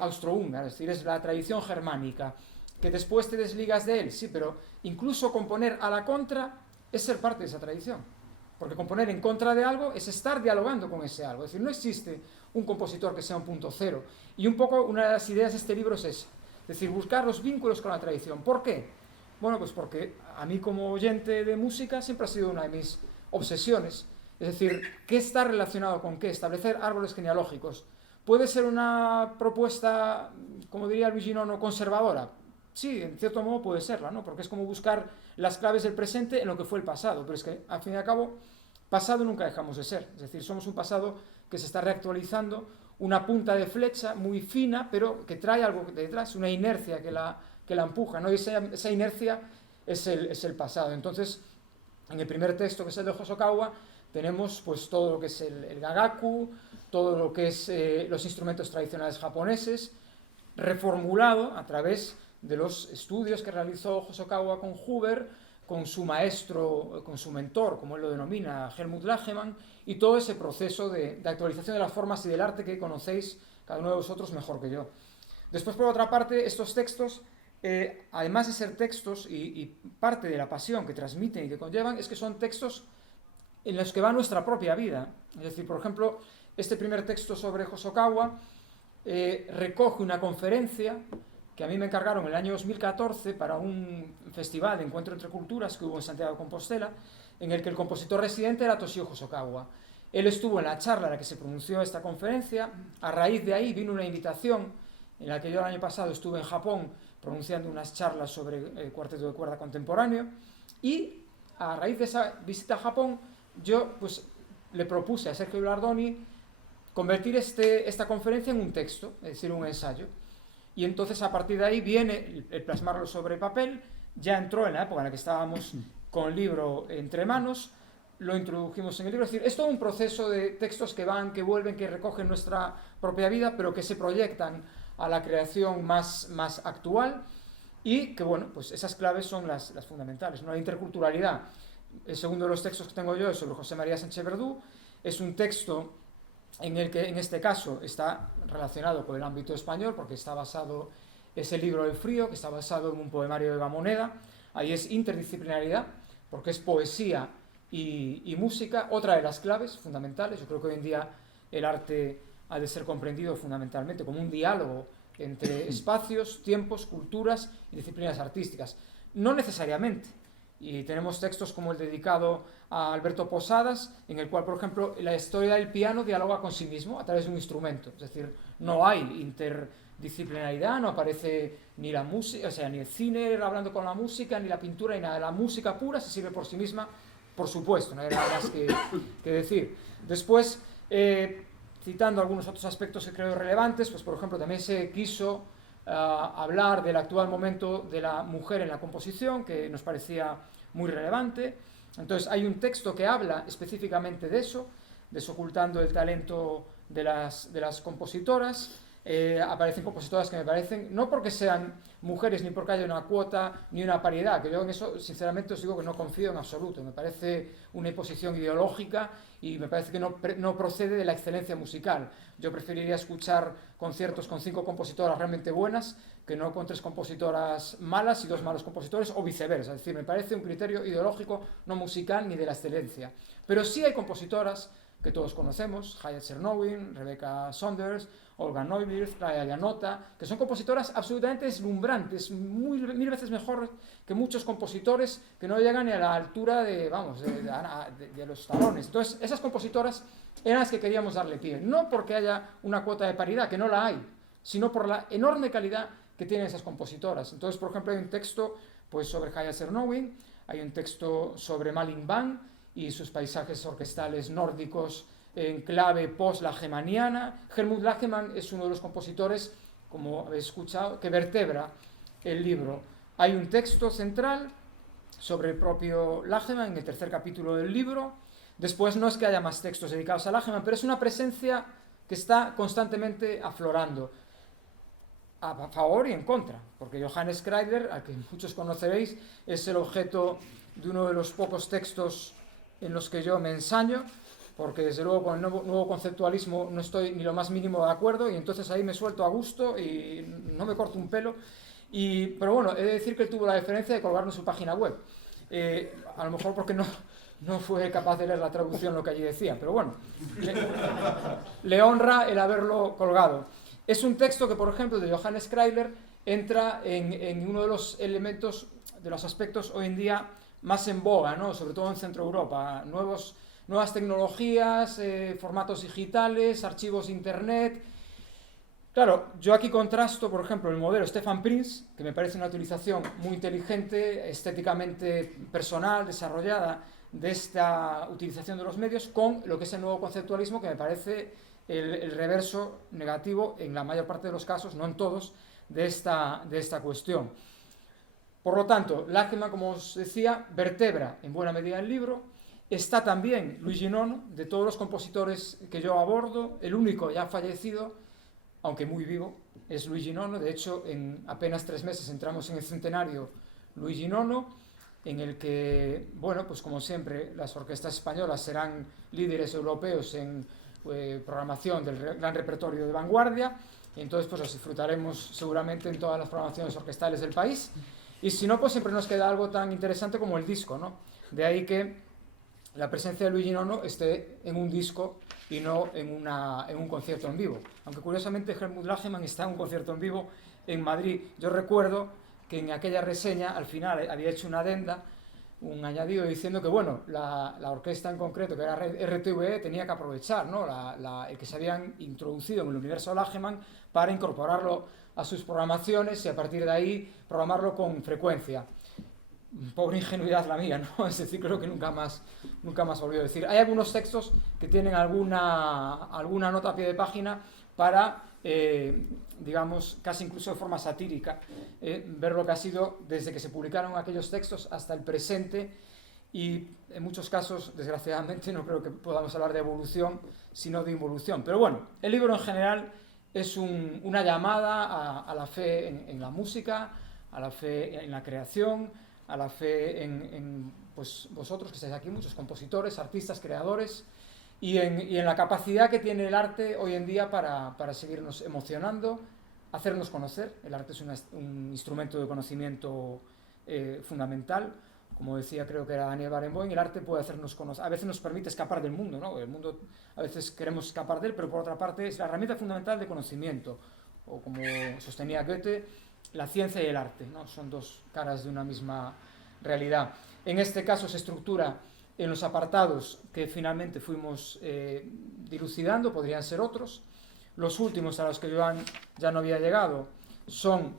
austrohúngara, es decir, es la tradición germánica. Que después te desligas de él, sí, pero incluso componer a la contra es ser parte de esa tradición. Porque componer en contra de algo es estar dialogando con ese algo. Es decir, no existe un compositor que sea un punto cero. Y un poco una de las ideas de este libro es esa. Es decir, buscar los vínculos con la tradición. ¿Por qué? Bueno, pues porque a mí como oyente de música siempre ha sido una de mis obsesiones. Es decir, ¿qué está relacionado con qué? Establecer árboles genealógicos. ¿Puede ser una propuesta, como diría Luigi Nono, conservadora? Sí, en cierto modo puede serla, ¿no? Porque es como buscar las claves del presente en lo que fue el pasado. Pero es que, al fin y al cabo, pasado nunca dejamos de ser. Es decir, somos un pasado que se está reactualizando, una punta de flecha muy fina, pero que trae algo detrás, una inercia que la empuja, ¿no? Y esa inercia es el pasado. Entonces, en el primer texto, que es el de Hosokawa, tenemos pues todo lo que es el gagaku, todo lo que es los instrumentos tradicionales japoneses, reformulado a través de los estudios que realizó Hosokawa con Huber, con su maestro, con su mentor, como él lo denomina, Helmut Lagemann, y todo ese proceso de actualización de las formas y del arte que conocéis cada uno de vosotros mejor que yo. Después, por otra parte, estos textos, además de ser textos y parte de la pasión que transmiten y que conllevan, es que son textos en los que va nuestra propia vida. Es decir, por ejemplo, este primer texto sobre Hosokawa recoge una conferencia que a mí me encargaron en el año 2014 para un festival de encuentro entre culturas que hubo en Santiago de Compostela, en el que el compositor residente era Toshio Hosokawa. Él estuvo en la charla en la que se pronunció esta conferencia. A raíz de ahí vino una invitación en la que yo el año pasado estuve en Japón pronunciando unas charlas sobre el cuarteto de cuerda contemporáneo, y a raíz de esa visita a Japón yo pues le propuse a Sergio Bilardoni convertir esta conferencia en un texto, es decir, un ensayo. Y entonces a partir de ahí viene el plasmarlo sobre papel. Ya entró en la época en la que estábamos con el libro entre manos, lo introdujimos en el libro. Es decir, es todo un proceso de textos que van, que vuelven, que recogen nuestra propia vida, pero que se proyectan a la creación más actual, y que, bueno, pues esas claves son las fundamentales, ¿no? La interculturalidad. El segundo de los textos que tengo yo es sobre José María Sánchez Verdú. Es un texto en el que en este caso está relacionado con el ámbito español, porque está basado, es el libro del frío, que está basado en un poemario de Gamoneda. Ahí es interdisciplinaridad, porque es poesía y música, otra de las claves fundamentales. Yo creo que hoy en día el arte ha de ser comprendido fundamentalmente como un diálogo entre espacios, tiempos, culturas y disciplinas artísticas. No necesariamente. Y tenemos textos como el dedicado a Alberto Posadas, en el cual, por ejemplo, la historia del piano dialoga con sí mismo a través de un instrumento. Es decir, no hay interdisciplinaridad, no aparece ni la música, o sea, ni el cine hablando con la música, ni la pintura, ni nada. La música pura se sirve por sí misma, por supuesto, no hay nada más que decir. Después, citando algunos otros aspectos que creo relevantes, pues por ejemplo, también se quiso hablar del actual momento de la mujer en la composición, que nos parecía muy relevante. Entonces hay un texto que habla específicamente de eso, desocultando el talento de las compositoras. Aparecen compositoras que me parecen, no porque sean mujeres ni porque haya una cuota ni una paridad, que yo en eso sinceramente os digo que no confío en absoluto. Me parece una imposición ideológica y me parece que no procede de la excelencia musical. Yo preferiría escuchar conciertos con 5 compositoras realmente buenas que no con 3 compositoras malas y 2 malos compositores, o viceversa. Es decir, me parece un criterio ideológico no musical ni de la excelencia. Pero sí hay compositoras que todos conocemos, Hayat Czernowin, Rebecca Saunders, Olga Neubirth, Raya Janota, que son compositoras absolutamente deslumbrantes, mil veces mejor que muchos compositores que no llegan ni a la altura de los talones. Entonces, esas compositoras eran las que queríamos darle pie, no porque haya una cuota de paridad, que no la hay, sino por la enorme calidad que tienen esas compositoras. Entonces, por ejemplo, hay un texto pues, sobre Hayat Czernowin, hay un texto sobre Malin Bang y sus paisajes orquestales nórdicos en clave post-lagemaniana. Helmut Lagemann es uno de los compositores, como habéis escuchado, que vertebra el libro. Hay un texto central sobre el propio Lagemann en el tercer capítulo del libro. Después no es que haya más textos dedicados a Lagemann, pero es una presencia que está constantemente aflorando, a favor y en contra, porque Johannes Kreidler, al que muchos conoceréis, es el objeto de uno de los pocos textos en los que yo me ensaño, porque desde luego con el nuevo conceptualismo no estoy ni lo más mínimo de acuerdo, y entonces ahí me suelto a gusto y no me corto un pelo. Pero bueno, he de decir que él tuvo la deferencia de colgarlo en su página web. A lo mejor porque no fue capaz de leer la traducción lo que allí decía, pero bueno, le honra el haberlo colgado. Es un texto que, por ejemplo, de Johannes Kreidler entra en uno de los elementos, de los aspectos hoy en día más en boga, ¿no? Sobre todo en Centro Europa, nuevas tecnologías, formatos digitales, archivos de internet. Claro, yo aquí contrasto, por ejemplo, el modelo Stefan Prinz, que me parece una utilización muy inteligente, estéticamente personal, desarrollada, de esta utilización de los medios, con lo que es el nuevo conceptualismo, que me parece el reverso negativo en la mayor parte de los casos, no en todos, de esta cuestión. Por lo tanto, Lagemann, como os decía, vertebra en buena medida el libro. Está también Luigi Nono, de todos los compositores que yo abordo, el único ya fallecido, aunque muy vivo, es Luigi Nono. De hecho, en apenas 3 meses entramos en el centenario Luigi Nono, en el que, bueno, pues como siempre, las orquestas españolas serán líderes europeos en programación del gran repertorio de vanguardia, y entonces pues los disfrutaremos seguramente en todas las programaciones orquestales del país, y si no, pues siempre nos queda algo tan interesante como el disco, ¿no? De ahí que la presencia de Luigi Nono esté en un disco y no en un concierto en vivo. Aunque curiosamente Helmut Lagemann está en un concierto en vivo en Madrid. Yo recuerdo que en aquella reseña al final había hecho una adenda, un añadido diciendo que bueno, la orquesta en concreto, que era RTVE, tenía que aprovechar, ¿no? el que se habían introducido en el universo Lagemann para incorporarlo a sus programaciones y a partir de ahí programarlo con frecuencia. Pobre ingenuidad la mía, ¿no? Es decir, creo que nunca más volvió a decir. Hay algunos textos que tienen alguna nota a pie de página para, digamos, casi incluso de forma satírica, ver lo que ha sido desde que se publicaron aquellos textos hasta el presente, y en muchos casos, desgraciadamente, no creo que podamos hablar de evolución, sino de involución. Pero bueno, el libro en general es una llamada a la fe en la música, a la fe en la creación, a la fe en pues vosotros que estáis aquí, muchos compositores, artistas, creadores, y en la capacidad que tiene el arte hoy en día para seguirnos emocionando, hacernos conocer. El arte es un instrumento de conocimiento fundamental. Como decía, creo que era Daniel Barenboim, el arte puede hacernos conocer, a veces nos permite escapar del mundo, ¿no? El mundo a veces queremos escapar de él, pero por otra parte es la herramienta fundamental de conocimiento, o como sostenía Goethe, la ciencia y el arte, ¿no? Son dos caras de una misma realidad. En este caso se estructura en los apartados que finalmente fuimos dilucidando, podrían ser otros. Los últimos a los que yo ya no había llegado son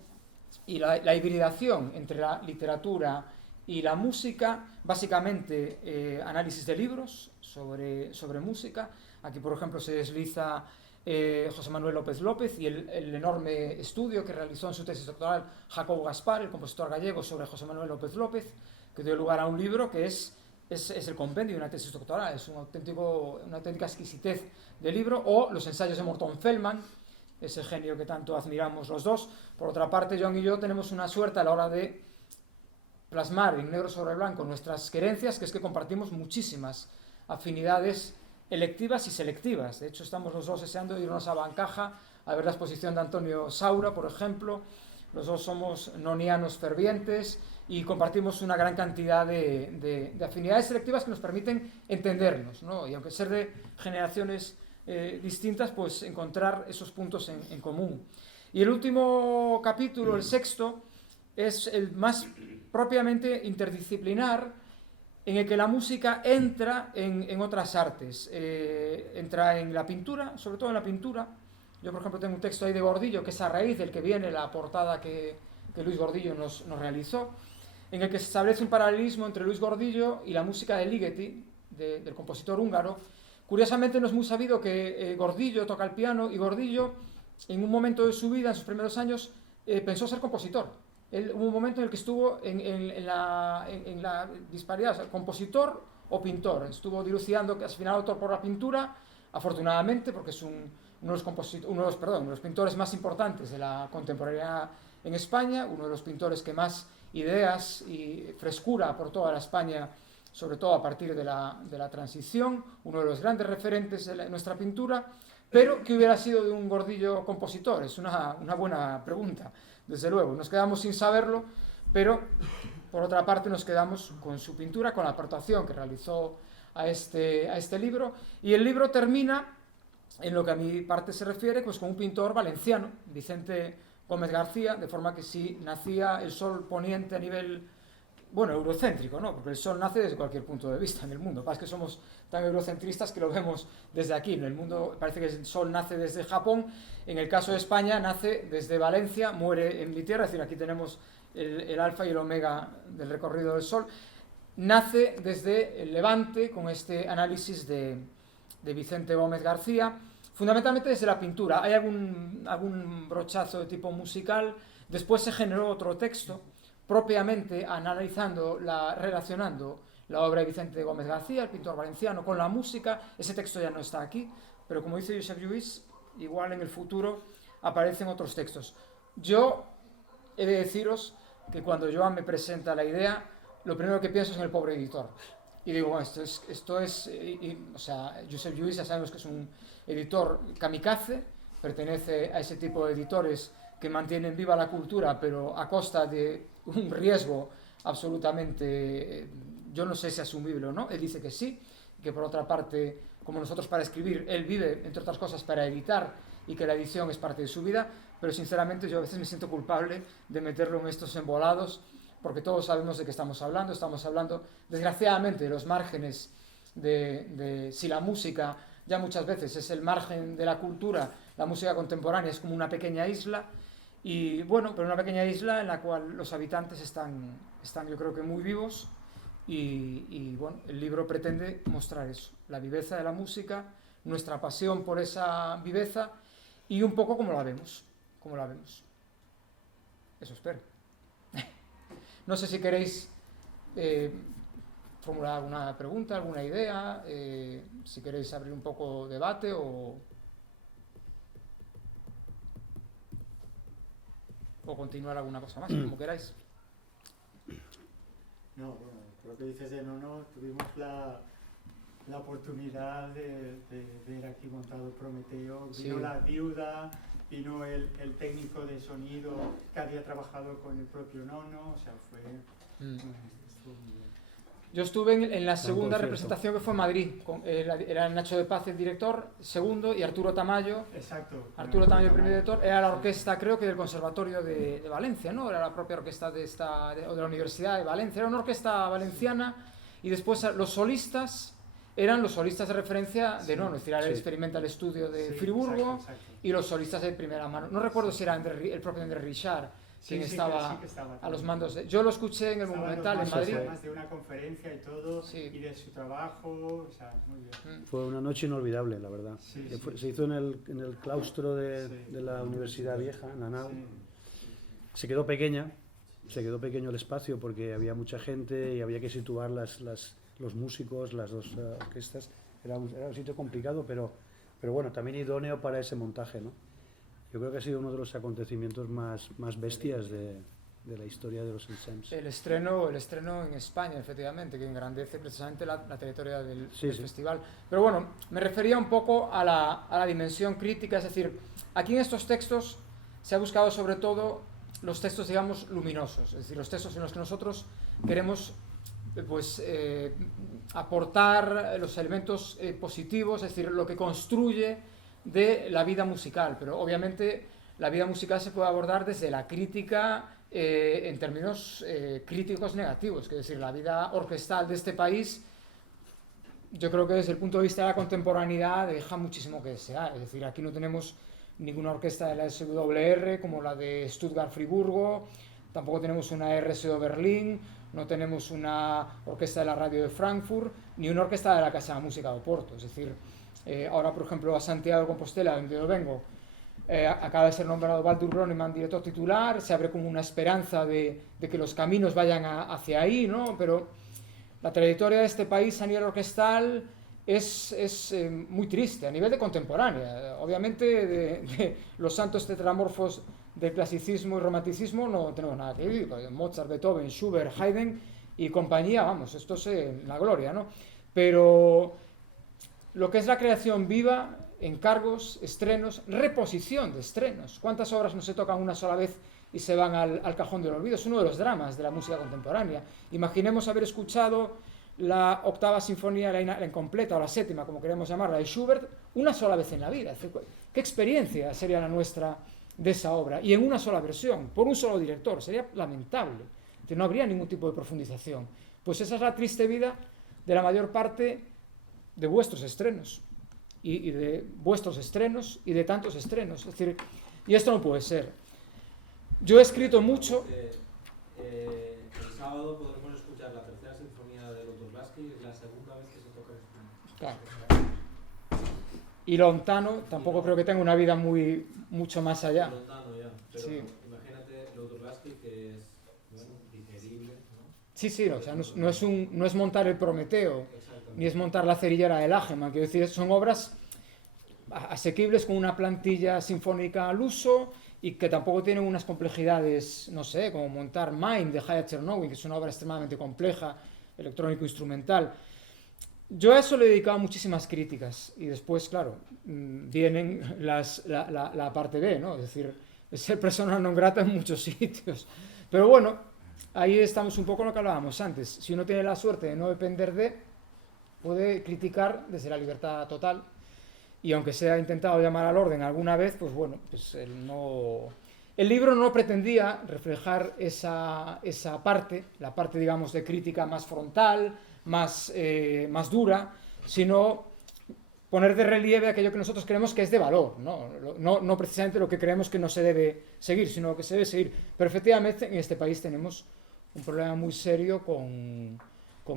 la hibridación entre la literatura y la música, básicamente análisis de libros sobre música. Aquí, por ejemplo, se desliza José Manuel López López y el enorme estudio que realizó en su tesis doctoral Jacobo Gaspar, el compositor gallego, sobre José Manuel López López, que dio lugar a un libro que es el compendio de una tesis doctoral, es una auténtica exquisitez de libro, o los ensayos de Morton Feldman, ese genio que tanto admiramos los dos. Por otra parte, John y yo tenemos una suerte a la hora de plasmar en negro sobre blanco nuestras querencias, que es que compartimos muchísimas afinidades electivas y selectivas. De hecho, estamos los dos deseando irnos a Bancaja a ver la exposición de Antonio Saura, por ejemplo. Los dos somos nonianos fervientes y compartimos una gran cantidad de afinidades selectivas que nos permiten entendernos, ¿no? Y aunque ser de generaciones distintas, pues encontrar esos puntos en común. Y el último capítulo, el sexto, es el más propiamente interdisciplinar, en el que la música entra en otras artes. Entra en la pintura, sobre todo en la pintura. Yo, por ejemplo, tengo un texto ahí de Gordillo, que es a raíz del que viene la portada que Luis Gordillo nos realizó, en el que se establece un paralelismo entre Luis Gordillo y la música de Ligeti, del compositor húngaro. Curiosamente, no es muy sabido que Gordillo toca el piano, y Gordillo, en un momento de su vida, en sus primeros años, pensó ser compositor. Hubo un momento en el que estuvo en la disparidad, o sea, compositor o pintor. Estuvo dilucidando que al final autor por la pintura, afortunadamente, porque es uno de los pintores más importantes de la contemporaneidad en España, uno de los pintores que más ideas y frescura por toda la España sobre todo a partir de la transición, uno de los grandes referentes de nuestra pintura, pero ¿qué hubiera sido de un Gordillo compositor? Es una buena pregunta, desde luego. Nos quedamos sin saberlo, pero por otra parte nos quedamos con su pintura, con la aportación que realizó a este libro, y el libro termina, en lo que a mi parte se refiere, pues con un pintor valenciano, Vicente Gómez García, de forma que si nacía el sol poniente a nivel, bueno, eurocéntrico, ¿no? Porque el sol nace desde cualquier punto de vista en el mundo. Pasa que somos tan eurocentristas que lo vemos desde aquí. En el mundo parece que el sol nace desde Japón. En el caso de España nace desde Valencia, muere en mi tierra. Es decir, aquí tenemos el alfa y el omega del recorrido del sol. Nace desde el Levante con este análisis de Vicente Gómez García, fundamentalmente desde la pintura. Hay algún brochazo de tipo musical. Después se generó otro texto propiamente analizando, relacionando la obra de Vicente Gómez García, el pintor valenciano, con la música. Ese texto ya no está aquí, pero como dice Josep Lluís, igual en el futuro aparecen otros textos. Yo he de deciros que cuando Joan me presenta la idea, lo primero que pienso es en el pobre editor. Y digo, bueno, o sea, Josep Lluís ya sabemos que es un editor kamikaze, pertenece a ese tipo de editores que mantienen viva la cultura, pero a costa de un riesgo absolutamente, yo no sé si asumible o no. Él dice que sí, que por otra parte, como nosotros para escribir, él vive, entre otras cosas, para editar, y que la edición es parte de su vida, pero sinceramente yo a veces me siento culpable de meterlo en estos embolados, porque todos sabemos de qué estamos hablando, desgraciadamente, de los márgenes de si la música ya muchas veces es el margen de la cultura, la música contemporánea es como una pequeña isla, y bueno, pero una pequeña isla en la cual los habitantes están yo creo que muy vivos, y bueno, el libro pretende mostrar eso, la viveza de la música, nuestra pasión por esa viveza, y un poco cómo la vemos. Eso espero. No sé si queréis formular alguna pregunta, alguna idea, si queréis abrir un poco debate o continuar alguna cosa más, como queráis. No, bueno, lo que dices de Nono, tuvimos la oportunidad de ver aquí montado Prometeo, vino Sí. la viuda, vino el técnico de sonido que había trabajado con el propio Nono, o sea, estuvo muy bien. Yo estuve en la segunda concierto. representación, que fue en Madrid, era Nacho de Paz el director, segundo, y Arturo Tamayo. Exacto. Arturo Tamayo, el primer director, era la orquesta, creo que del Conservatorio de Valencia, ¿no? Era la propia orquesta o de la Universidad de Valencia, era una orquesta valenciana, y después los solistas eran los solistas de referencia de Nono, es decir, era el Experimental Estudio de Friburgo, exacto. y los solistas de primera mano. No recuerdo si era el propio André Richard quien estaba que estaba a los también. mandos. Yo lo escuché en el Estaban Monumental los en mandos, Madrid. además de una conferencia y todo, Sí. y de su trabajo, o sea, muy bien. Fue una noche inolvidable, la verdad. Sí, Que sí. se hizo en el claustro de la Universidad Vieja, en la nao. Se quedó pequeño el espacio porque había mucha gente y había que situar los músicos, las dos orquestas. Era un sitio complicado, pero bueno, también idóneo para ese montaje, ¿no? Yo creo que ha sido uno de los acontecimientos más bestias de la historia de los Ensems. El estreno en España, efectivamente, que engrandece precisamente la trayectoria del festival. Pero bueno, me refería un poco a la dimensión crítica, es decir, aquí en estos textos se ha buscado sobre todo los textos, digamos, luminosos, es decir, los textos en los que nosotros queremos aportar los elementos positivos, es decir, lo que construye de la vida musical, pero obviamente la vida musical se puede abordar desde la crítica en términos críticos negativos, es decir, la vida orquestal de este país, yo creo que desde el punto de vista de la contemporaneidad deja muchísimo que desear, es decir, aquí no tenemos ninguna orquesta de la SWR como la de Stuttgart-Friburgo, tampoco tenemos una RSO Berlín, no tenemos una orquesta de la radio de Frankfurt, ni una orquesta de la Casa de Música de Oporto, es decir, ahora por ejemplo a Santiago de Compostela, donde yo vengo, acaba de ser nombrado Baldur Gronemann director titular, se abre como una esperanza de que los caminos vayan hacia ahí, ¿no? Pero la trayectoria de este país a nivel orquestal es muy triste, a nivel de contemporánea. Obviamente de los santos tetramorfos del clasicismo y romanticismo no tenemos nada que decir, Mozart, Beethoven, Schubert, Haydn, y compañía, vamos, esto es la gloria, ¿no? Pero lo que es la creación viva, encargos, estrenos, reposición de estrenos. ¿Cuántas obras no se tocan una sola vez y se van al cajón del olvido? Es uno de los dramas de la música contemporánea. Imaginemos haber escuchado la octava sinfonía, la incompleta, o la séptima, como queremos llamarla, de Schubert, una sola vez en la vida. ¿Qué experiencia sería la nuestra de esa obra? Y en una sola versión, por un solo director. Sería lamentable. No habría ningún tipo de profundización. Pues esa es la triste vida de la mayor parte de vuestros estrenos. Y de vuestros estrenos y de tantos estrenos. Es decir, y esto no puede ser. Yo he escrito mucho. El sábado podremos escuchar la tercera sinfonía de Lutoslawski, es la segunda vez que se toca en España. Claro. Y Lontano tampoco creo que tenga una vida mucho más allá. Lontano ya, pero Sí. imagínate Lutoslawski, que es digerible, ¿no? Sí, sí, o sea, no es montar el Prometeo, ni es montar la cerillera del Ageman. Quiero decir, son obras asequibles con una plantilla sinfónica al uso y que tampoco tienen unas complejidades, no sé, como montar Mind de Haya Chernobyl, que es una obra extremadamente compleja, electrónico-instrumental. Yo a eso le he dedicado muchísimas críticas y después, claro, vienen la parte B, ¿no? Es decir, es ser persona non grata en muchos sitios. Pero bueno, ahí estamos un poco en lo que hablábamos antes. Si uno tiene la suerte de no depender puede criticar desde la libertad total. Y aunque se ha intentado llamar al orden alguna vez, pues bueno, pues el libro no pretendía reflejar esa parte, la parte, digamos, de crítica más frontal, más dura, sino poner de relieve aquello que nosotros creemos que es de valor, no precisamente lo que creemos que no se debe seguir, sino lo que se debe seguir. Pero efectivamente en este país tenemos un problema muy serio con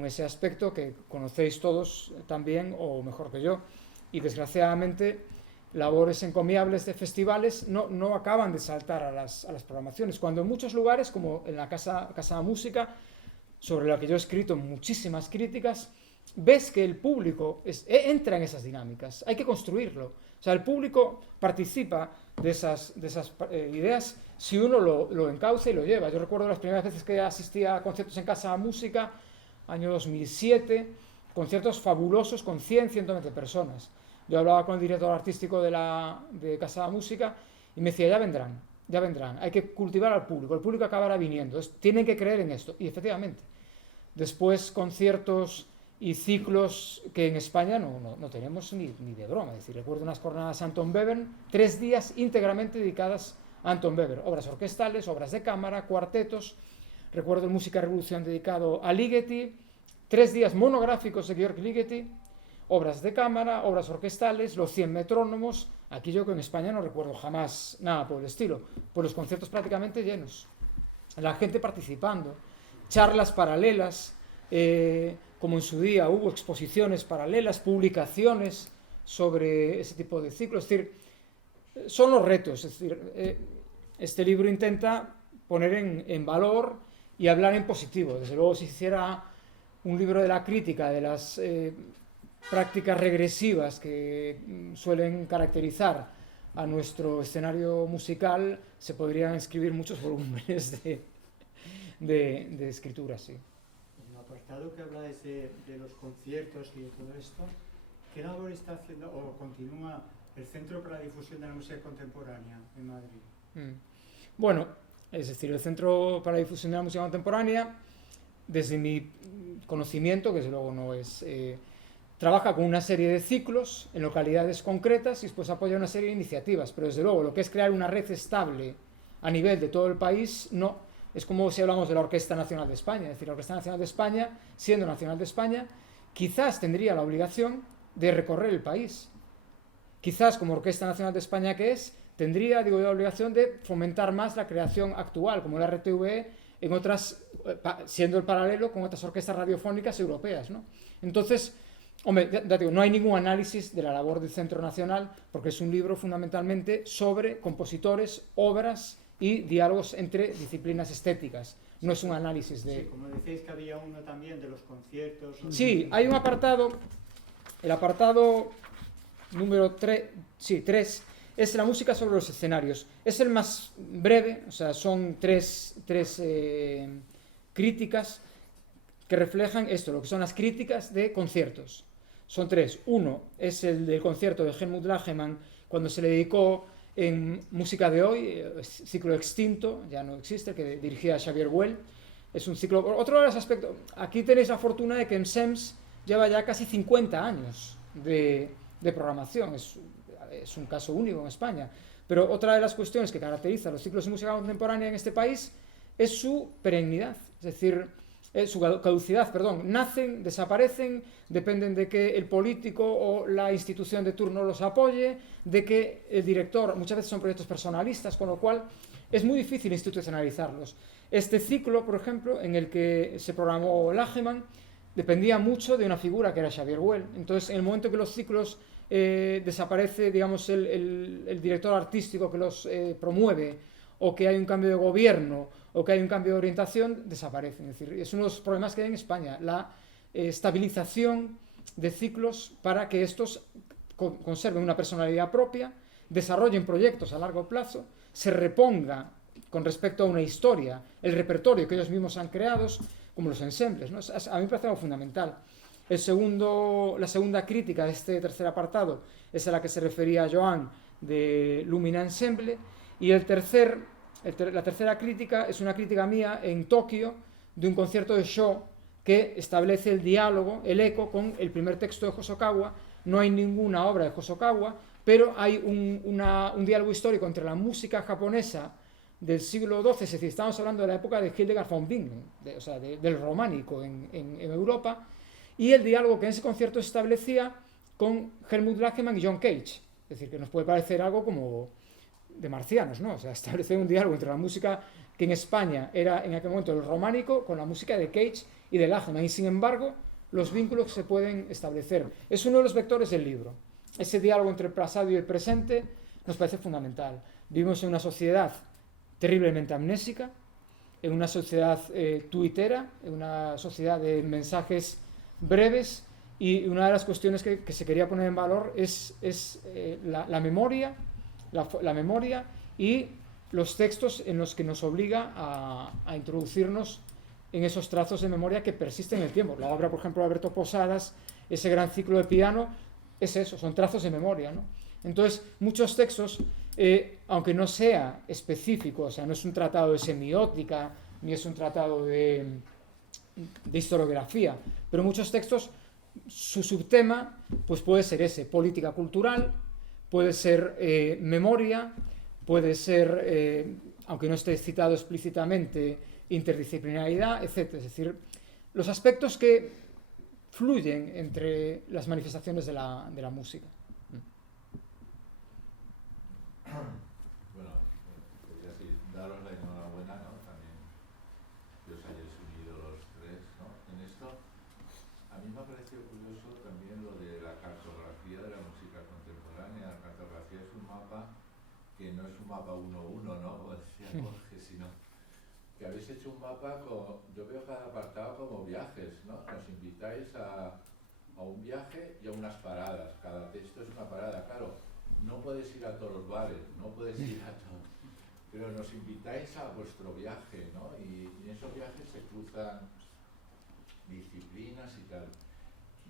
ese aspecto que conocéis todos también, o mejor que yo. Y desgraciadamente labores encomiables de festivales no acaban de saltar a las programaciones, cuando en muchos lugares, como en la Casa de Música, sobre la que yo he escrito muchísimas críticas, ves que el público entra en esas dinámicas, hay que construirlo. O sea, el público participa de esas ideas si uno lo encauza y lo lleva. Yo recuerdo las primeras veces que asistía a conciertos en Casa de Música, año 2007, conciertos fabulosos con 100, 120 personas. Yo hablaba con el director artístico de Casa de Música y me decía, ya vendrán, hay que cultivar al público, el público acabará viniendo, tienen que creer en esto. Y efectivamente, después conciertos y ciclos que en España no tenemos ni de broma. Es decir, recuerdo unas jornadas Anton Webern, 3 días íntegramente dedicadas a Anton Webern, obras orquestales, obras de cámara, cuartetos. Recuerdo el Música Revolución dedicado a Ligeti, 3 días monográficos de Georg Ligeti, obras de cámara, obras orquestales, los 100 metrónomos. Aquí yo que en España no recuerdo jamás nada por el estilo. Pues los conciertos prácticamente llenos, la gente participando, charlas paralelas, como en su día hubo exposiciones paralelas, publicaciones sobre ese tipo de ciclos. Es decir, son los retos. Es decir, este libro intenta poner en valor y hablar en positivo. Desde luego, si hiciera un libro de la crítica de las prácticas regresivas que suelen caracterizar a nuestro escenario musical, se podrían escribir muchos volúmenes de escritura, sí. En el apartado que habláis de los conciertos y de todo esto, ¿qué labor está haciendo o continúa el Centro para la Difusión de la Música Contemporánea en Madrid? Bueno, es decir, el Centro para la Difusión de la Música Contemporánea, desde mi conocimiento, que desde luego no es... trabaja con una serie de ciclos en localidades concretas y después apoya una serie de iniciativas, pero desde luego lo que es crear una red estable a nivel de todo el país, no. Es como si hablamos de la Orquesta Nacional de España. Es decir, la Orquesta Nacional de España, siendo Nacional de España, quizás tendría la obligación de recorrer el país. Quizás como Orquesta Nacional de España que es, tendría, digo yo, la obligación de fomentar más la creación actual, como la RTVE, en otras, siendo el paralelo con otras orquestas radiofónicas europeas, ¿no? Entonces, hombre, ya digo, no hay ningún análisis de la labor del Centro Nacional, porque es un libro fundamentalmente sobre compositores, obras y diálogos entre disciplinas estéticas. No es un análisis de... Sí, como decíais que había uno también de los conciertos... Sí, hay un apartado, el apartado número 3, es la música sobre los escenarios. Es el más breve, o sea, son tres críticas que reflejan esto, lo que son las críticas de conciertos. Son 3. Uno es el del concierto de Helmut Lagemann, cuando se le dedicó en Música de Hoy, ciclo extinto, ya no existe, que dirigía Xavier Güell. Es un ciclo... Otro de los aspectos... Aquí tenéis la fortuna de que en SEMS lleva ya casi 50 años de programación. Es un caso único en España. Pero otra de las cuestiones que caracteriza los ciclos de música contemporánea en este país es su perennidad, es decir, su caducidad, perdón. Nacen, desaparecen, dependen de que el político o la institución de turno los apoye, de que el director, muchas veces son proyectos personalistas, con lo cual es muy difícil institucionalizarlos. Este ciclo, por ejemplo, en el que se programó Lagemann, dependía mucho de una figura que era Xavier Güell. Entonces, en el momento que los ciclos desaparece, digamos, el director artístico que los promueve, o que hay un cambio de gobierno, o que hay un cambio de orientación, desaparecen. Es decir, es uno de los problemas que hay en España, la estabilización de ciclos para que estos conserven una personalidad propia, desarrollen proyectos a largo plazo, se reponga con respecto a una historia, el repertorio que ellos mismos han creado, como los ensembles, ¿no? A mí me parece algo fundamental. La segunda crítica de este tercer apartado es a la que se refería Joan, de Lumina Ensemble, y la tercera crítica es una crítica mía en Tokio de un concierto de Shaw que establece el diálogo, el eco con el primer texto de Hosokawa. No hay ninguna obra de Hosokawa, pero hay un diálogo histórico entre la música japonesa del siglo XII, es decir, estamos hablando de la época de Hildegard von Bingen, o sea, del románico en Europa, y el diálogo que en ese concierto se establecía con Helmut Lagemann y John Cage. Es decir, que nos puede parecer algo como de marcianos, ¿no? O sea, establecer un diálogo entre la música que en España era en aquel momento el románico con la música de Cage y de Lagemann, y sin embargo los vínculos se pueden establecer. Es uno de los vectores del libro. Ese diálogo entre el pasado y el presente nos parece fundamental. Vivimos en una sociedad terriblemente amnésica, en una sociedad tuitera, en una sociedad de mensajes breves, y una de las cuestiones que se quería poner en valor es la memoria, la memoria y los textos en los que nos obliga a introducirnos en esos trazos de memoria que persisten en el tiempo. La obra, por ejemplo, de Alberto Posadas, ese gran ciclo de piano, es eso, son trazos de memoria, ¿no? Entonces, muchos textos, aunque no sea específico, o sea, no es un tratado de semiótica, ni es un tratado de historiografía, pero muchos textos, su subtema pues puede ser ese, política cultural, puede ser memoria, puede ser, aunque no esté citado explícitamente, interdisciplinaridad, etc. Es decir, los aspectos que fluyen entre las manifestaciones de la música. Bueno, quería daros la enhorabuena, ¿no? También que os hayáis unido los tres, ¿no? En esto, a mí me ha parecido curioso también lo de la cartografía de la música contemporánea. La cartografía es un mapa que no es un mapa 1-1, ¿no? Como decía Jorge, sino que habéis hecho un mapa con, yo veo cada apartado como viajes, ¿no? Nos invitáis a un viaje y a unas paradas. Cada texto es una parada, claro. No podéis ir a todos los bares, no podéis ir a todos, pero nos invitáis a vuestro viaje, ¿no? Y en esos viajes se cruzan disciplinas y tal.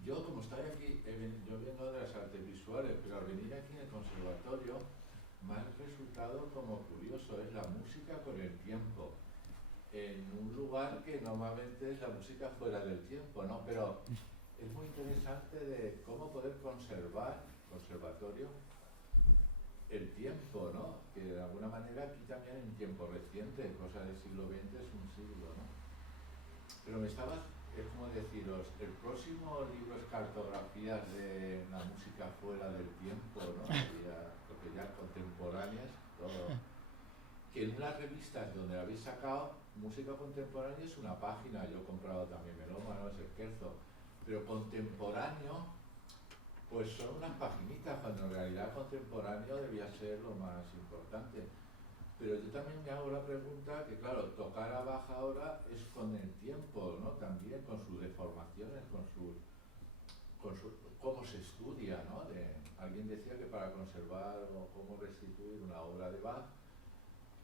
Yo, como estoy aquí, yo vengo de las artes visuales, pero al venir aquí en el conservatorio me ha resultado como curioso, es la música con el tiempo, en un lugar que normalmente es la música fuera del tiempo, ¿no? Pero es muy interesante de cómo poder conservar, conservatorio, el tiempo, ¿no? Que de alguna manera aquí también en tiempo reciente, cosa del siglo XX es un siglo, ¿no? Pero es como deciros, el próximo libro es cartografías de la música fuera del tiempo, ¿no? Porque ya contemporáneas, todo. Que en unas revistas donde habéis sacado música contemporánea es una página, yo he comprado también Melómano, es el Scherzo, pero contemporáneo pues son unas paginitas, cuando en realidad contemporáneo debía ser lo más importante. Pero yo también me hago la pregunta que, claro, tocar a Bach ahora es con el tiempo, ¿no? También con sus deformaciones, con cómo se estudia, ¿no? Alguien decía que para conservar o cómo restituir una obra de Bach,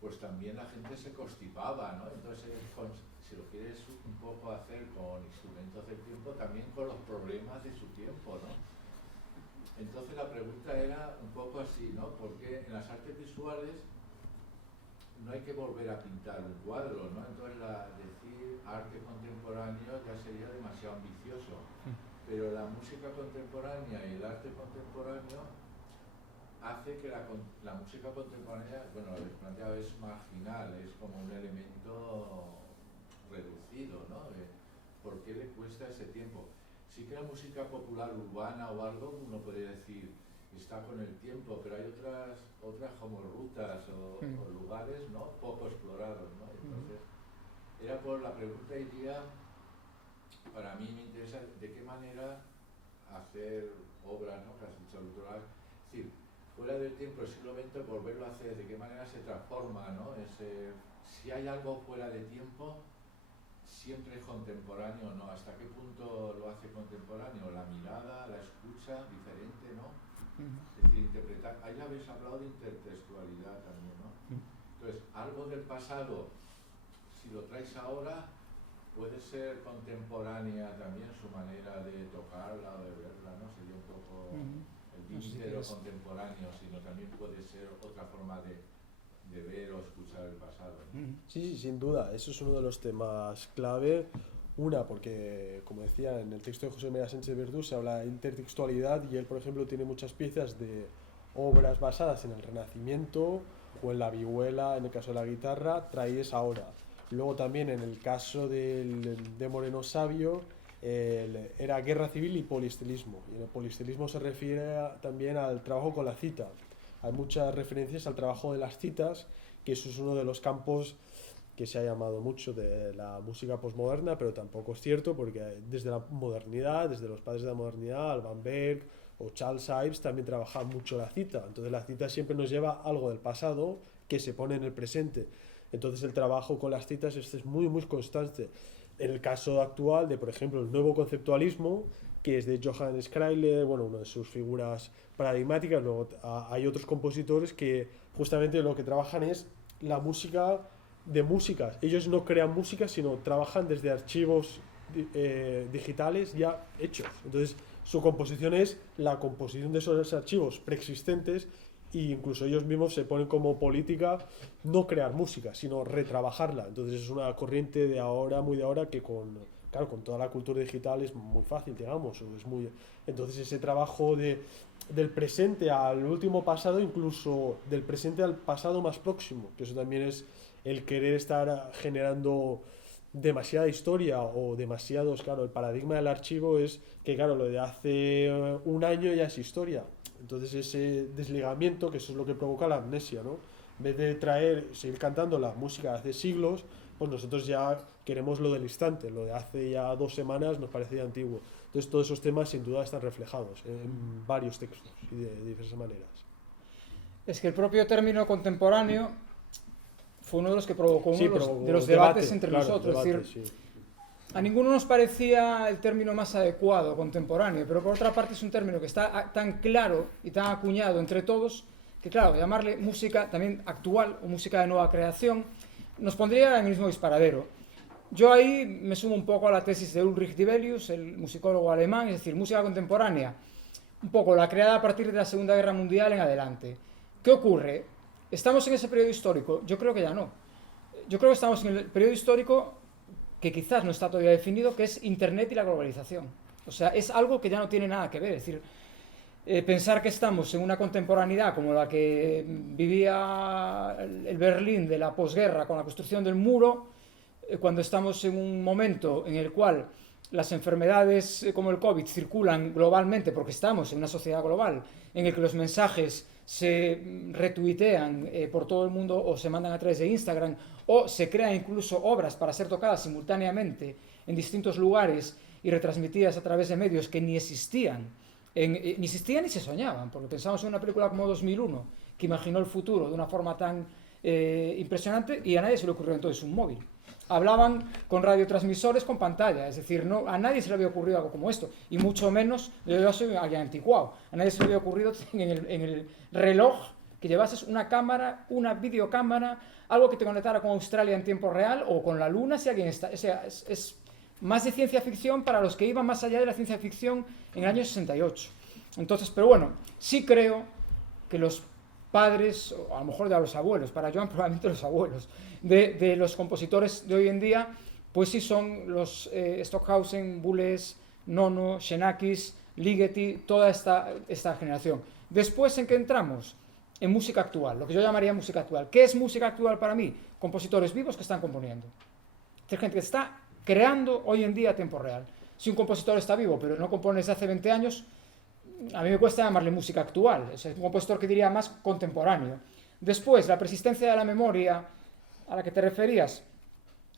pues también la gente se constipaba, ¿no? Entonces, si lo quieres un poco hacer con instrumentos del tiempo, también con los problemas de su tiempo, ¿no? Entonces la pregunta era un poco así, ¿no? Porque en las artes visuales no hay que volver a pintar un cuadro, ¿no? Entonces decir arte contemporáneo ya sería demasiado ambicioso. Pero la música contemporánea y el arte contemporáneo hace que la música contemporánea, bueno, lo que he planteado es marginal, es como un elemento reducido, ¿no? ¿Por qué le cuesta ese tiempo? Sí que la música popular urbana o algo, uno podría decir, está con el tiempo, pero hay otras como rutas o lugares, ¿no? Poco explorados, ¿no? Entonces, era por la pregunta iría, para mí me interesa de qué manera hacer obras, ¿no? Que has dicho autoral, es decir, fuera del tiempo del siglo XX, volverlo a hacer, de qué manera se transforma, ¿no? Si hay algo fuera de tiempo, siempre es contemporáneo, ¿no? ¿Hasta qué punto lo hace contemporáneo? La mirada, la escucha, diferente, ¿no? Es decir, interpretar, ahí habéis hablado de intertextualidad también, ¿no? Entonces, algo del pasado, si lo traes ahora, puede ser contemporánea también su manera de tocarla o de verla, ¿no? Sería un poco el límite de lo contemporáneo, sino también puede ser otra forma de ver o escuchar el pasado, ¿no? Sí, sin duda, eso es uno de los temas clave. Una, porque, como decía, en el texto de José María Sánchez Verdú se habla de intertextualidad y él, por ejemplo, tiene muchas piezas de obras basadas en el Renacimiento o en la vihuela, en el caso de la guitarra, traídas ahora. Luego también en el caso de Moreno Sabio era guerra civil y poliestilismo. Y en el poliestilismo se refiere también al trabajo con la cita. Hay muchas referencias al trabajo de las citas, que eso es uno de los campos que se ha llamado mucho de la música posmoderna, pero tampoco es cierto, porque desde la modernidad, desde los padres de la modernidad, Alban Berg o Charles Ives también trabajaban mucho la cita. Entonces la cita siempre nos lleva algo del pasado que se pone en el presente. Entonces el trabajo con las citas es muy, muy constante. En el caso actual de, por ejemplo, el nuevo conceptualismo, que es de Johann Schreiler, bueno, una de sus figuras paradigmáticas. Luego hay otros compositores que justamente lo que trabajan es la música de músicas. Ellos no crean música, sino trabajan desde archivos digitales ya hechos. Entonces su composición es la composición de esos archivos preexistentes, e incluso ellos mismos se ponen como política no crear música, sino retrabajarla. Entonces es una corriente de ahora, muy de ahora, que con toda la cultura digital es muy fácil, digamos. Entonces ese trabajo del presente al último pasado, incluso del presente al pasado más próximo, que eso también es el querer estar generando demasiada historia o demasiados, claro, el paradigma del archivo es que, claro, lo de hace un año ya es historia. Entonces ese desligamiento, que eso es lo que provoca la amnesia, ¿no? En vez de seguir cantando la música de hace siglos, pues nosotros ya queremos lo del instante, lo de hace ya 2 semanas nos parece ya antiguo. Entonces todos esos temas sin duda están reflejados en varios textos y de diversas maneras. Es que el propio término contemporáneo fue uno de los que provocó uno de los debates entre nosotros. Es decir, a ninguno nos parecía el término más adecuado, contemporáneo, pero por otra parte es un término que está tan claro y tan acuñado entre todos que, claro, llamarle música también actual o música de nueva creación nos pondría en el mismo disparadero. Yo ahí me sumo un poco a la tesis de Ulrich Dibelius, el musicólogo alemán, es decir, música contemporánea, un poco la creada a partir de la Segunda Guerra Mundial en adelante. ¿Qué ocurre? ¿Estamos en ese periodo histórico? Yo creo que ya no. Yo creo que estamos en el periodo histórico que quizás no está todavía definido, que es Internet y la globalización. O sea, es algo que ya no tiene nada que ver. Es decir, pensar que estamos en una contemporaneidad como la que vivía el Berlín de la posguerra con la construcción del muro, cuando estamos en un momento en el cual las enfermedades como el COVID circulan globalmente porque estamos en una sociedad global, en el que los mensajes se retuitean por todo el mundo o se mandan a través de Instagram o se crean incluso obras para ser tocadas simultáneamente en distintos lugares y retransmitidas a través de medios que ni existían ni se soñaban, porque pensamos en una película como 2001 que imaginó el futuro de una forma tan impresionante y a nadie se le ocurrió entonces un móvil. Hablaban con radiotransmisores con pantalla, es decir, no, a nadie se le había ocurrido algo como esto, y mucho menos, yo soy alguien anticuado, a nadie se le había ocurrido en el reloj que llevases una cámara, una videocámara, algo que te conectara con Australia en tiempo real o con la Luna si alguien está... O sea, es más de ciencia ficción para los que iban más allá de la ciencia ficción en el año 68. Entonces, pero bueno, sí creo que los padres, o a lo mejor de los abuelos, para Joan probablemente los abuelos, de los compositores de hoy en día, pues sí son los Stockhausen, Boulez, Nono, Xenakis, Ligeti, toda esta generación. Después, ¿en qué entramos? En música actual, lo que yo llamaría música actual. ¿Qué es música actual para mí? Compositores vivos que están componiendo. Es gente que está creando hoy en día a tiempo real. Si un compositor está vivo, pero no compone desde hace 20 años, a mí me cuesta llamarle música actual. Es un compositor que diría más contemporáneo. Después, la persistencia de la memoria a la que te referías.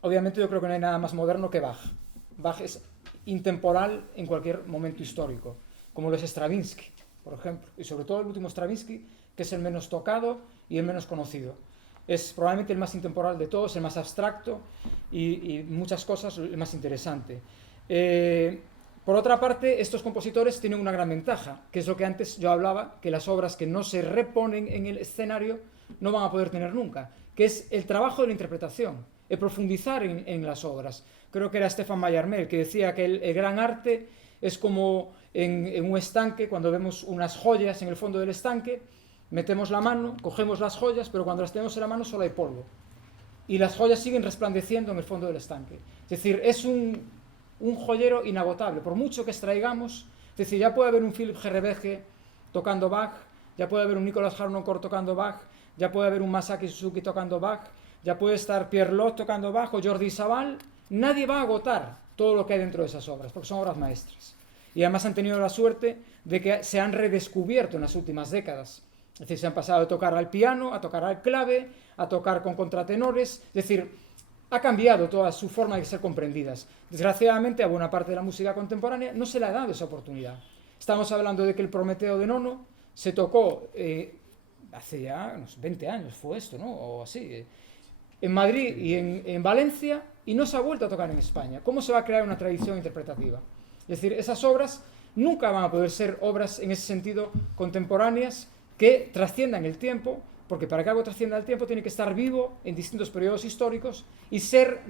Obviamente yo creo que no hay nada más moderno que Bach. Bach es intemporal en cualquier momento histórico, como lo es Stravinsky, por ejemplo. Y sobre todo el último Stravinsky, que es el menos tocado y el menos conocido. Es probablemente el más intemporal de todos, el más abstracto y muchas cosas el más interesante. Por otra parte, estos compositores tienen una gran ventaja, que es lo que antes yo hablaba, que las obras que no se reponen en el escenario no van a poder tener nunca, que es el trabajo de la interpretación, el profundizar en las obras. Creo que era Stefan Mallarmé que decía que el gran arte es como en un estanque, cuando vemos unas joyas en el fondo del estanque, metemos la mano, cogemos las joyas, pero cuando las tenemos en la mano solo hay polvo. Y las joyas siguen resplandeciendo en el fondo del estanque. Es decir, es un joyero inagotable, por mucho que extraigamos. Es decir, ya puede haber un Philipp Gerrebege tocando Bach, ya puede haber un Nicolas Harnoncourt tocando Bach, ya puede haber un Masaki Suzuki tocando Bach, ya puede estar Pierre Lot tocando Bach o Jordi Sabal. Nadie va a agotar todo lo que hay dentro de esas obras, porque son obras maestras. Y además han tenido la suerte de que se han redescubierto en las últimas décadas. Es decir, se han pasado de tocar al piano, a tocar al clave, a tocar con contratenores. Es decir, ha cambiado toda su forma de ser comprendidas. Desgraciadamente, a buena parte de la música contemporánea no se le ha dado esa oportunidad. Estamos hablando de que el Prometeo de Nono se tocó hace ya unos 20 años, fue esto, ¿no? O así. En Madrid y en Valencia, y no se ha vuelto a tocar en España. ¿Cómo se va a crear una tradición interpretativa? Es decir, esas obras nunca van a poder ser obras en ese sentido contemporáneas que trasciendan el tiempo, porque para que algo trascienda el tiempo tiene que estar vivo en distintos periodos históricos y ser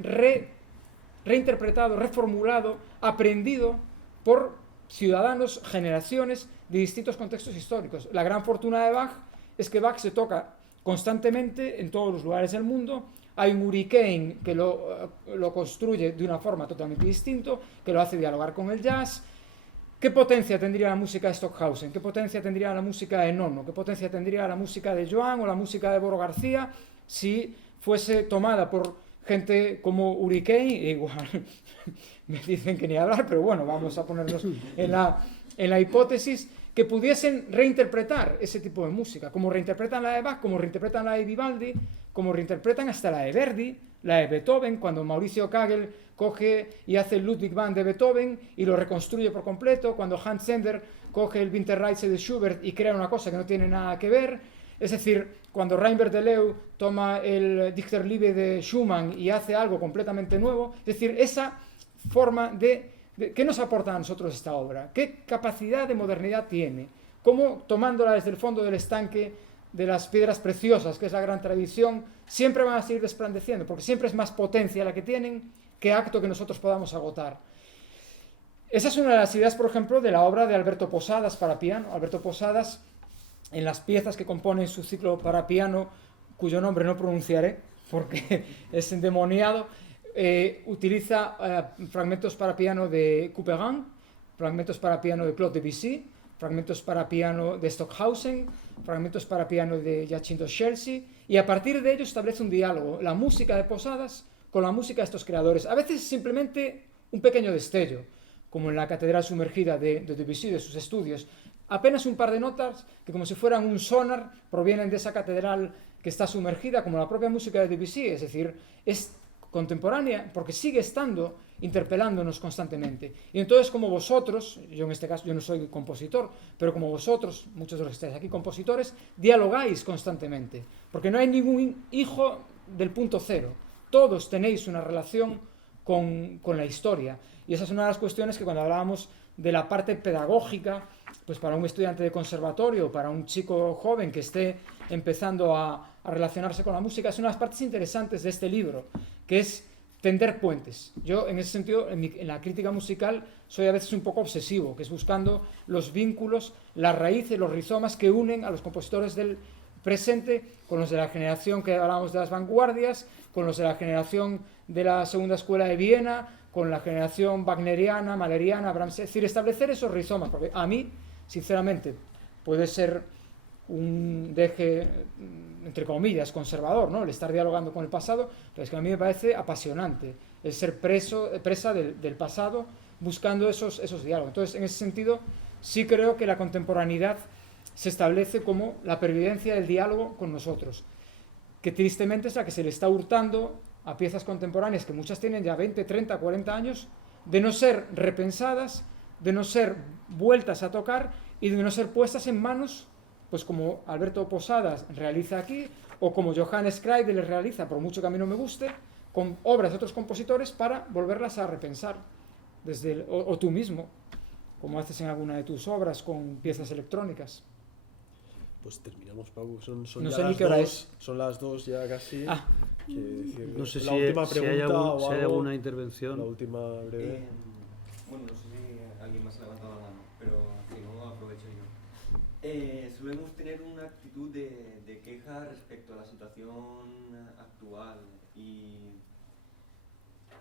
reinterpretado, reformulado, aprendido por ciudadanos, generaciones de distintos contextos históricos. La gran fortuna de Bach es que Bach se toca constantemente en todos los lugares del mundo. Hay un hurricane que lo construye de una forma totalmente distinta, que lo hace dialogar con el jazz. ¿Qué potencia tendría la música de Stockhausen? ¿Qué potencia tendría la música de Nono? ¿Qué potencia tendría la música de Joan o la música de Boro García si fuese tomada por gente como Hurricane? Igual me dicen que ni hablar, pero bueno, vamos a ponernos en la hipótesis que pudiesen reinterpretar ese tipo de música, como reinterpretan la de Bach, como reinterpretan la de Vivaldi, como reinterpretan hasta la de Verdi, la de Beethoven, cuando Mauricio Kagel coge y hace el Ludwig van de Beethoven y lo reconstruye por completo, cuando Hans Zender coge el Winterreise de Schubert y crea una cosa que no tiene nada que ver. Es decir, cuando Reinbert de Leeuw toma el Dichterliebe de Schumann y hace algo completamente nuevo. Es decir, esa forma ¿qué nos aporta a nosotros esta obra? ¿Qué capacidad de modernidad tiene? ¿Cómo, tomándola desde el fondo del estanque de las piedras preciosas, que es la gran tradición, siempre van a seguir resplandeciendo? Porque siempre es más potencia la que tienen que acto que nosotros podamos agotar. Esa es una de las ideas, por ejemplo, de la obra de Alberto Posadas para piano. Alberto Posadas, en las piezas que componen su ciclo para piano, cuyo nombre no pronunciaré porque es endemoniado, utiliza fragmentos para piano de Couperin, fragmentos para piano de Claude Debussy, fragmentos para piano de Stockhausen, fragmentos para piano de Giacinto Scelsi, y a partir de ello establece un diálogo, la música de Posadas con la música de estos creadores. A veces simplemente un pequeño destello, como en la Catedral Sumergida de Debussy, de sus estudios. Apenas un par de notas que, como si fueran un sonar, provienen de esa catedral que está sumergida, como la propia música de Debussy. Es decir, es contemporánea porque sigue estando interpelándonos constantemente. Y entonces, como vosotros, yo en este caso yo no soy compositor, pero como vosotros, muchos de los que estáis aquí compositores, dialogáis constantemente, porque no hay ningún hijo del punto cero. Todos tenéis una relación con la historia. Y esa es una de las cuestiones que, cuando hablábamos de la parte pedagógica pues para un estudiante de conservatorio, para un chico joven que esté empezando a relacionarse con la música, es una de las partes interesantes de este libro, que es tender puentes. Yo, en ese sentido, en la crítica musical, soy a veces un poco obsesivo, que es buscando los vínculos, las raíces, los rizomas que unen a los compositores del presente con los de la generación que hablábamos de las vanguardias, con los de la generación de la segunda escuela de Viena, con la generación wagneriana, mahleriana, Brahms, es decir, establecer esos rizomas, porque a mí, sinceramente, puede ser un deje, entre comillas, conservador, ¿no? El estar dialogando con el pasado, pero es que a mí me parece apasionante el ser presa del pasado buscando esos diálogos. Entonces, en ese sentido, sí creo que la contemporaneidad se establece como la pervivencia del diálogo con nosotros, que tristemente es la que se le está hurtando a piezas contemporáneas, que muchas tienen ya 20, 30, 40 años, de no ser repensadas, de no ser vueltas a tocar y de no ser puestas en manos, pues como Alberto Posadas realiza aquí, o como Johannes Kreidel realiza, por mucho que a mí no me guste, con obras de otros compositores para volverlas a repensar, o tú mismo, como haces en alguna de tus obras con piezas electrónicas. Pues terminamos, Pau. Son No ya sé ni las qué hora 2, es. son las 2 ya casi. No sé la última si hay pregunta o si hay algo, alguna intervención. la última breve. Bueno, no sé si alguien más ha levantado la mano, pero si no, aprovecho yo. Solemos tener una actitud de queja respecto a la situación actual y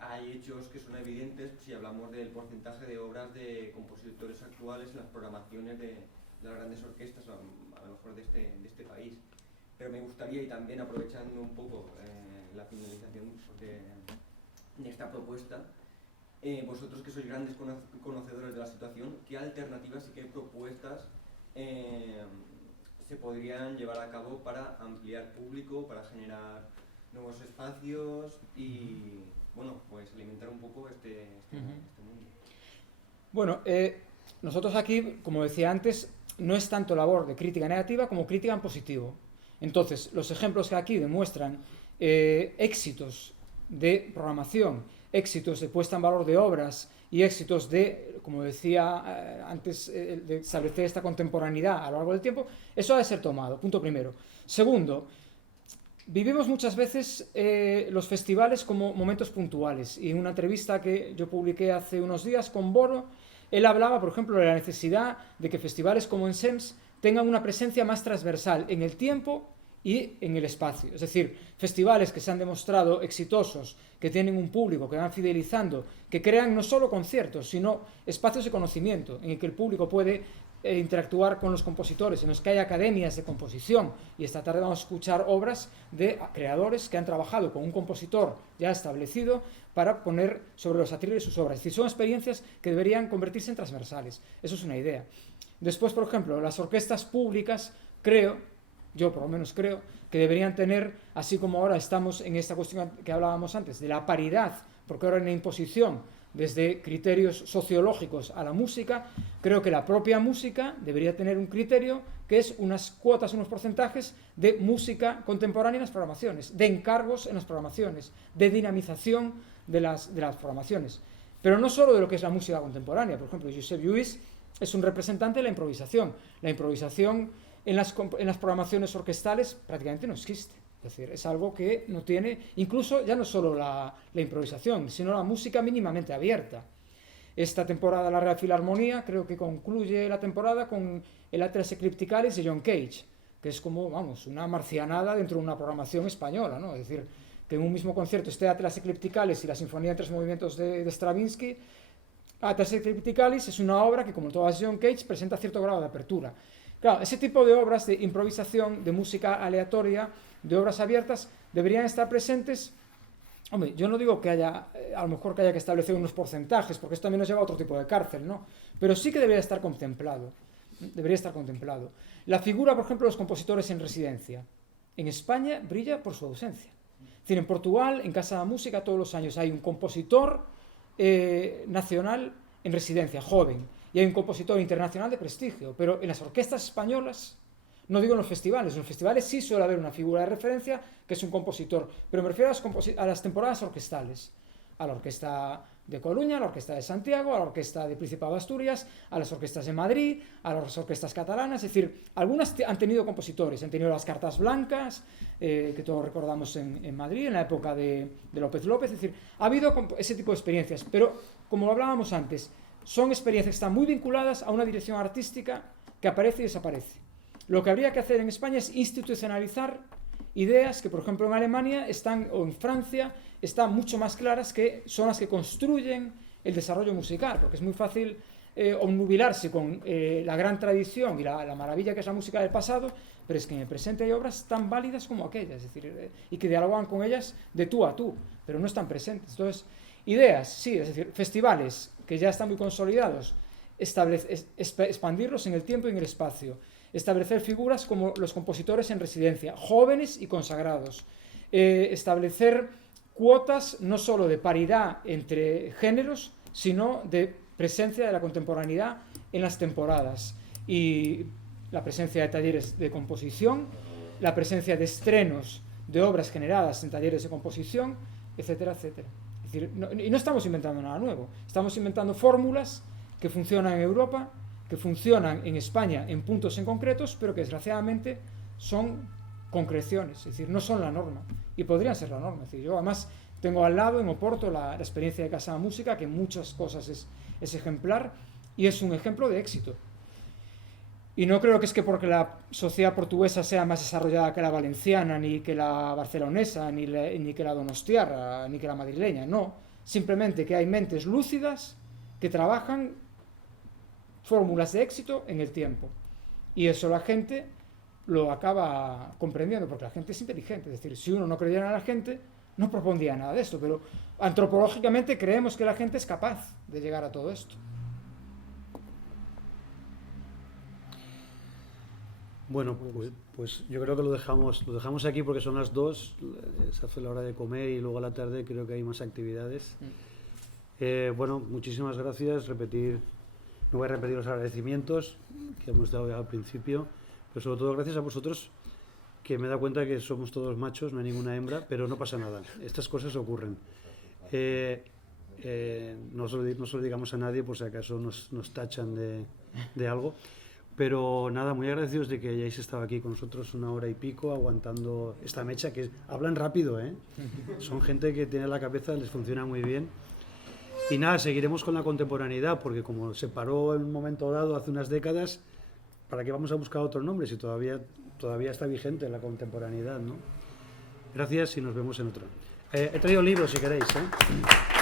hay hechos que son evidentes si hablamos del porcentaje de obras de compositores actuales en las programaciones de las grandes orquestas, a lo mejor de este país. Pero me gustaría, y también aprovechando un poco la finalización de esta propuesta, vosotros que sois grandes conocedores de la situación, ¿qué alternativas y qué propuestas se podrían llevar a cabo para ampliar público, para generar nuevos espacios y, bueno, pues alimentar un poco este mundo? Bueno, nosotros aquí, como decía antes, no es tanto labor de crítica negativa como crítica en positivo. Entonces, los ejemplos que aquí demuestran éxitos de programación, éxitos de puesta en valor de obras y éxitos de, como decía antes, de establecer esta contemporaneidad a lo largo del tiempo, eso ha de ser tomado, punto primero. Segundo, vivimos muchas veces los festivales como momentos puntuales, y en una entrevista que yo publiqué hace unos días con Boro, él hablaba, por ejemplo, de la necesidad de que festivales como Ensems tengan una presencia más transversal en el tiempo y en el espacio. Es decir, festivales que se han demostrado exitosos, que tienen un público, que van fidelizando, que crean no solo conciertos, sino espacios de conocimiento en el que el público puede interactuar con los compositores, en los que hay academias de composición, y esta tarde vamos a escuchar obras de creadores que han trabajado con un compositor ya establecido para poner sobre los atriles sus obras. Es decir, son experiencias que deberían convertirse en transversales. Eso es una idea. Después, por ejemplo, las orquestas públicas, yo por lo menos creo, que deberían tener, así como ahora estamos en esta cuestión que hablábamos antes, de la paridad, porque ahora hay una imposición desde criterios sociológicos a la música, creo que la propia música debería tener un criterio que es unas cuotas, unos porcentajes de música contemporánea en las programaciones, de encargos en las programaciones, de dinamización de las programaciones. Pero no solo de lo que es la música contemporánea. Por ejemplo, Josep Lluís es un representante de la improvisación. La improvisación en las programaciones orquestales prácticamente no existe. Es decir, es algo que no tiene, incluso ya no solo la improvisación, sino la música mínimamente abierta. Esta temporada la Real Filarmonía creo que concluye la temporada con el Atlas Eclipticalis de John Cage, que es como, vamos, una marcianada dentro de una programación española, ¿no? Es decir, que en un mismo concierto esté Atlas Eclipticalis y la Sinfonía en 3 movimientos de Stravinsky. Atlas Eclipticalis es una obra que, como todas John Cage, presenta cierto grado de apertura. Claro, ese tipo de obras de improvisación, de música aleatoria, de obras abiertas, deberían estar presentes. Hombre, yo no digo que haya, a lo mejor que haya que establecer unos porcentajes, porque esto también nos lleva a otro tipo de cárcel, ¿no? Pero sí que debería estar contemplado. Debería estar contemplado. La figura, por ejemplo, de los compositores en residencia. En España brilla por su ausencia. Es decir, en Portugal, en Casa de la Música, todos los años hay un compositor nacional en residencia, joven, y hay un compositor internacional de prestigio, pero en las orquestas españolas, no digo en los festivales sí suele haber una figura de referencia que es un compositor, pero me refiero a las temporadas orquestales, a la orquesta de Coruña, a la Orquesta de Santiago, a la Orquesta de Principado de Asturias, a las orquestas de Madrid, a las orquestas catalanas. Es decir, algunas han tenido compositores, han tenido las Cartas Blancas, que todos recordamos en Madrid, en la época de López López. Es decir, ha habido ese tipo de experiencias, pero como hablábamos antes, son experiencias que están muy vinculadas a una dirección artística que aparece y desaparece. Lo que habría que hacer en España es institucionalizar ideas que, por ejemplo, en Alemania o en Francia están mucho más claras, que son las que construyen el desarrollo musical, porque es muy fácil obnubilarse con la gran tradición y la maravilla que es la música del pasado, pero es que en el presente hay obras tan válidas como aquellas, es decir, y que dialogan con ellas de tú a tú, pero no están presentes. Entonces, ideas, sí, es decir, festivales que ya están muy consolidados, expandirlos en el tiempo y en el espacio, establecer figuras como los compositores en residencia, jóvenes y consagrados, establecer cuotas no solo de paridad entre géneros, sino de presencia de la contemporaneidad en las temporadas, y la presencia de talleres de composición, la presencia de estrenos de obras generadas en talleres de composición, etcétera, etcétera. Es decir, y no estamos inventando nada nuevo, estamos inventando fórmulas que funcionan en Europa, que funcionan en España en puntos en concretos, pero que desgraciadamente son concreciones, es decir, no son la norma, y podrían ser la norma. Es decir, yo además tengo al lado en Oporto la experiencia de Casa Música, que en muchas cosas es ejemplar, y es un ejemplo de éxito. Y no creo que es que porque la sociedad portuguesa sea más desarrollada que la valenciana, ni que la barcelonesa, ni que la donostiarra, ni que la madrileña, no. Simplemente que hay mentes lúcidas que trabajan fórmulas de éxito en el tiempo. Y eso la gente lo acaba comprendiendo, porque la gente es inteligente. Es decir, si uno no creyera en la gente, no propondría nada de esto, pero antropológicamente creemos que la gente es capaz de llegar a todo esto. Bueno, pues yo creo que lo dejamos aquí porque son las 2, se hace la hora de comer y luego a la tarde creo que hay más actividades. Bueno, muchísimas gracias. No voy a repetir los agradecimientos que hemos dado ya al principio, pero sobre todo gracias a vosotros, que me he dado cuenta que somos todos machos, no hay ninguna hembra, pero no pasa nada, estas cosas ocurren. No se lo digamos a nadie por si acaso nos tachan de algo. Pero nada, muy agradecidos de que hayáis estado aquí con nosotros 1 hora y pico aguantando esta mecha, que hablan rápido, ¿eh? Son gente que tiene la cabeza, les funciona muy bien. Y nada, seguiremos con la contemporaneidad, porque como se paró en un momento dado hace unas décadas, ¿para qué vamos a buscar otro nombre si todavía está vigente la contemporaneidad, ¿no? Gracias y nos vemos en otro. He traído libros si queréis, ¿eh?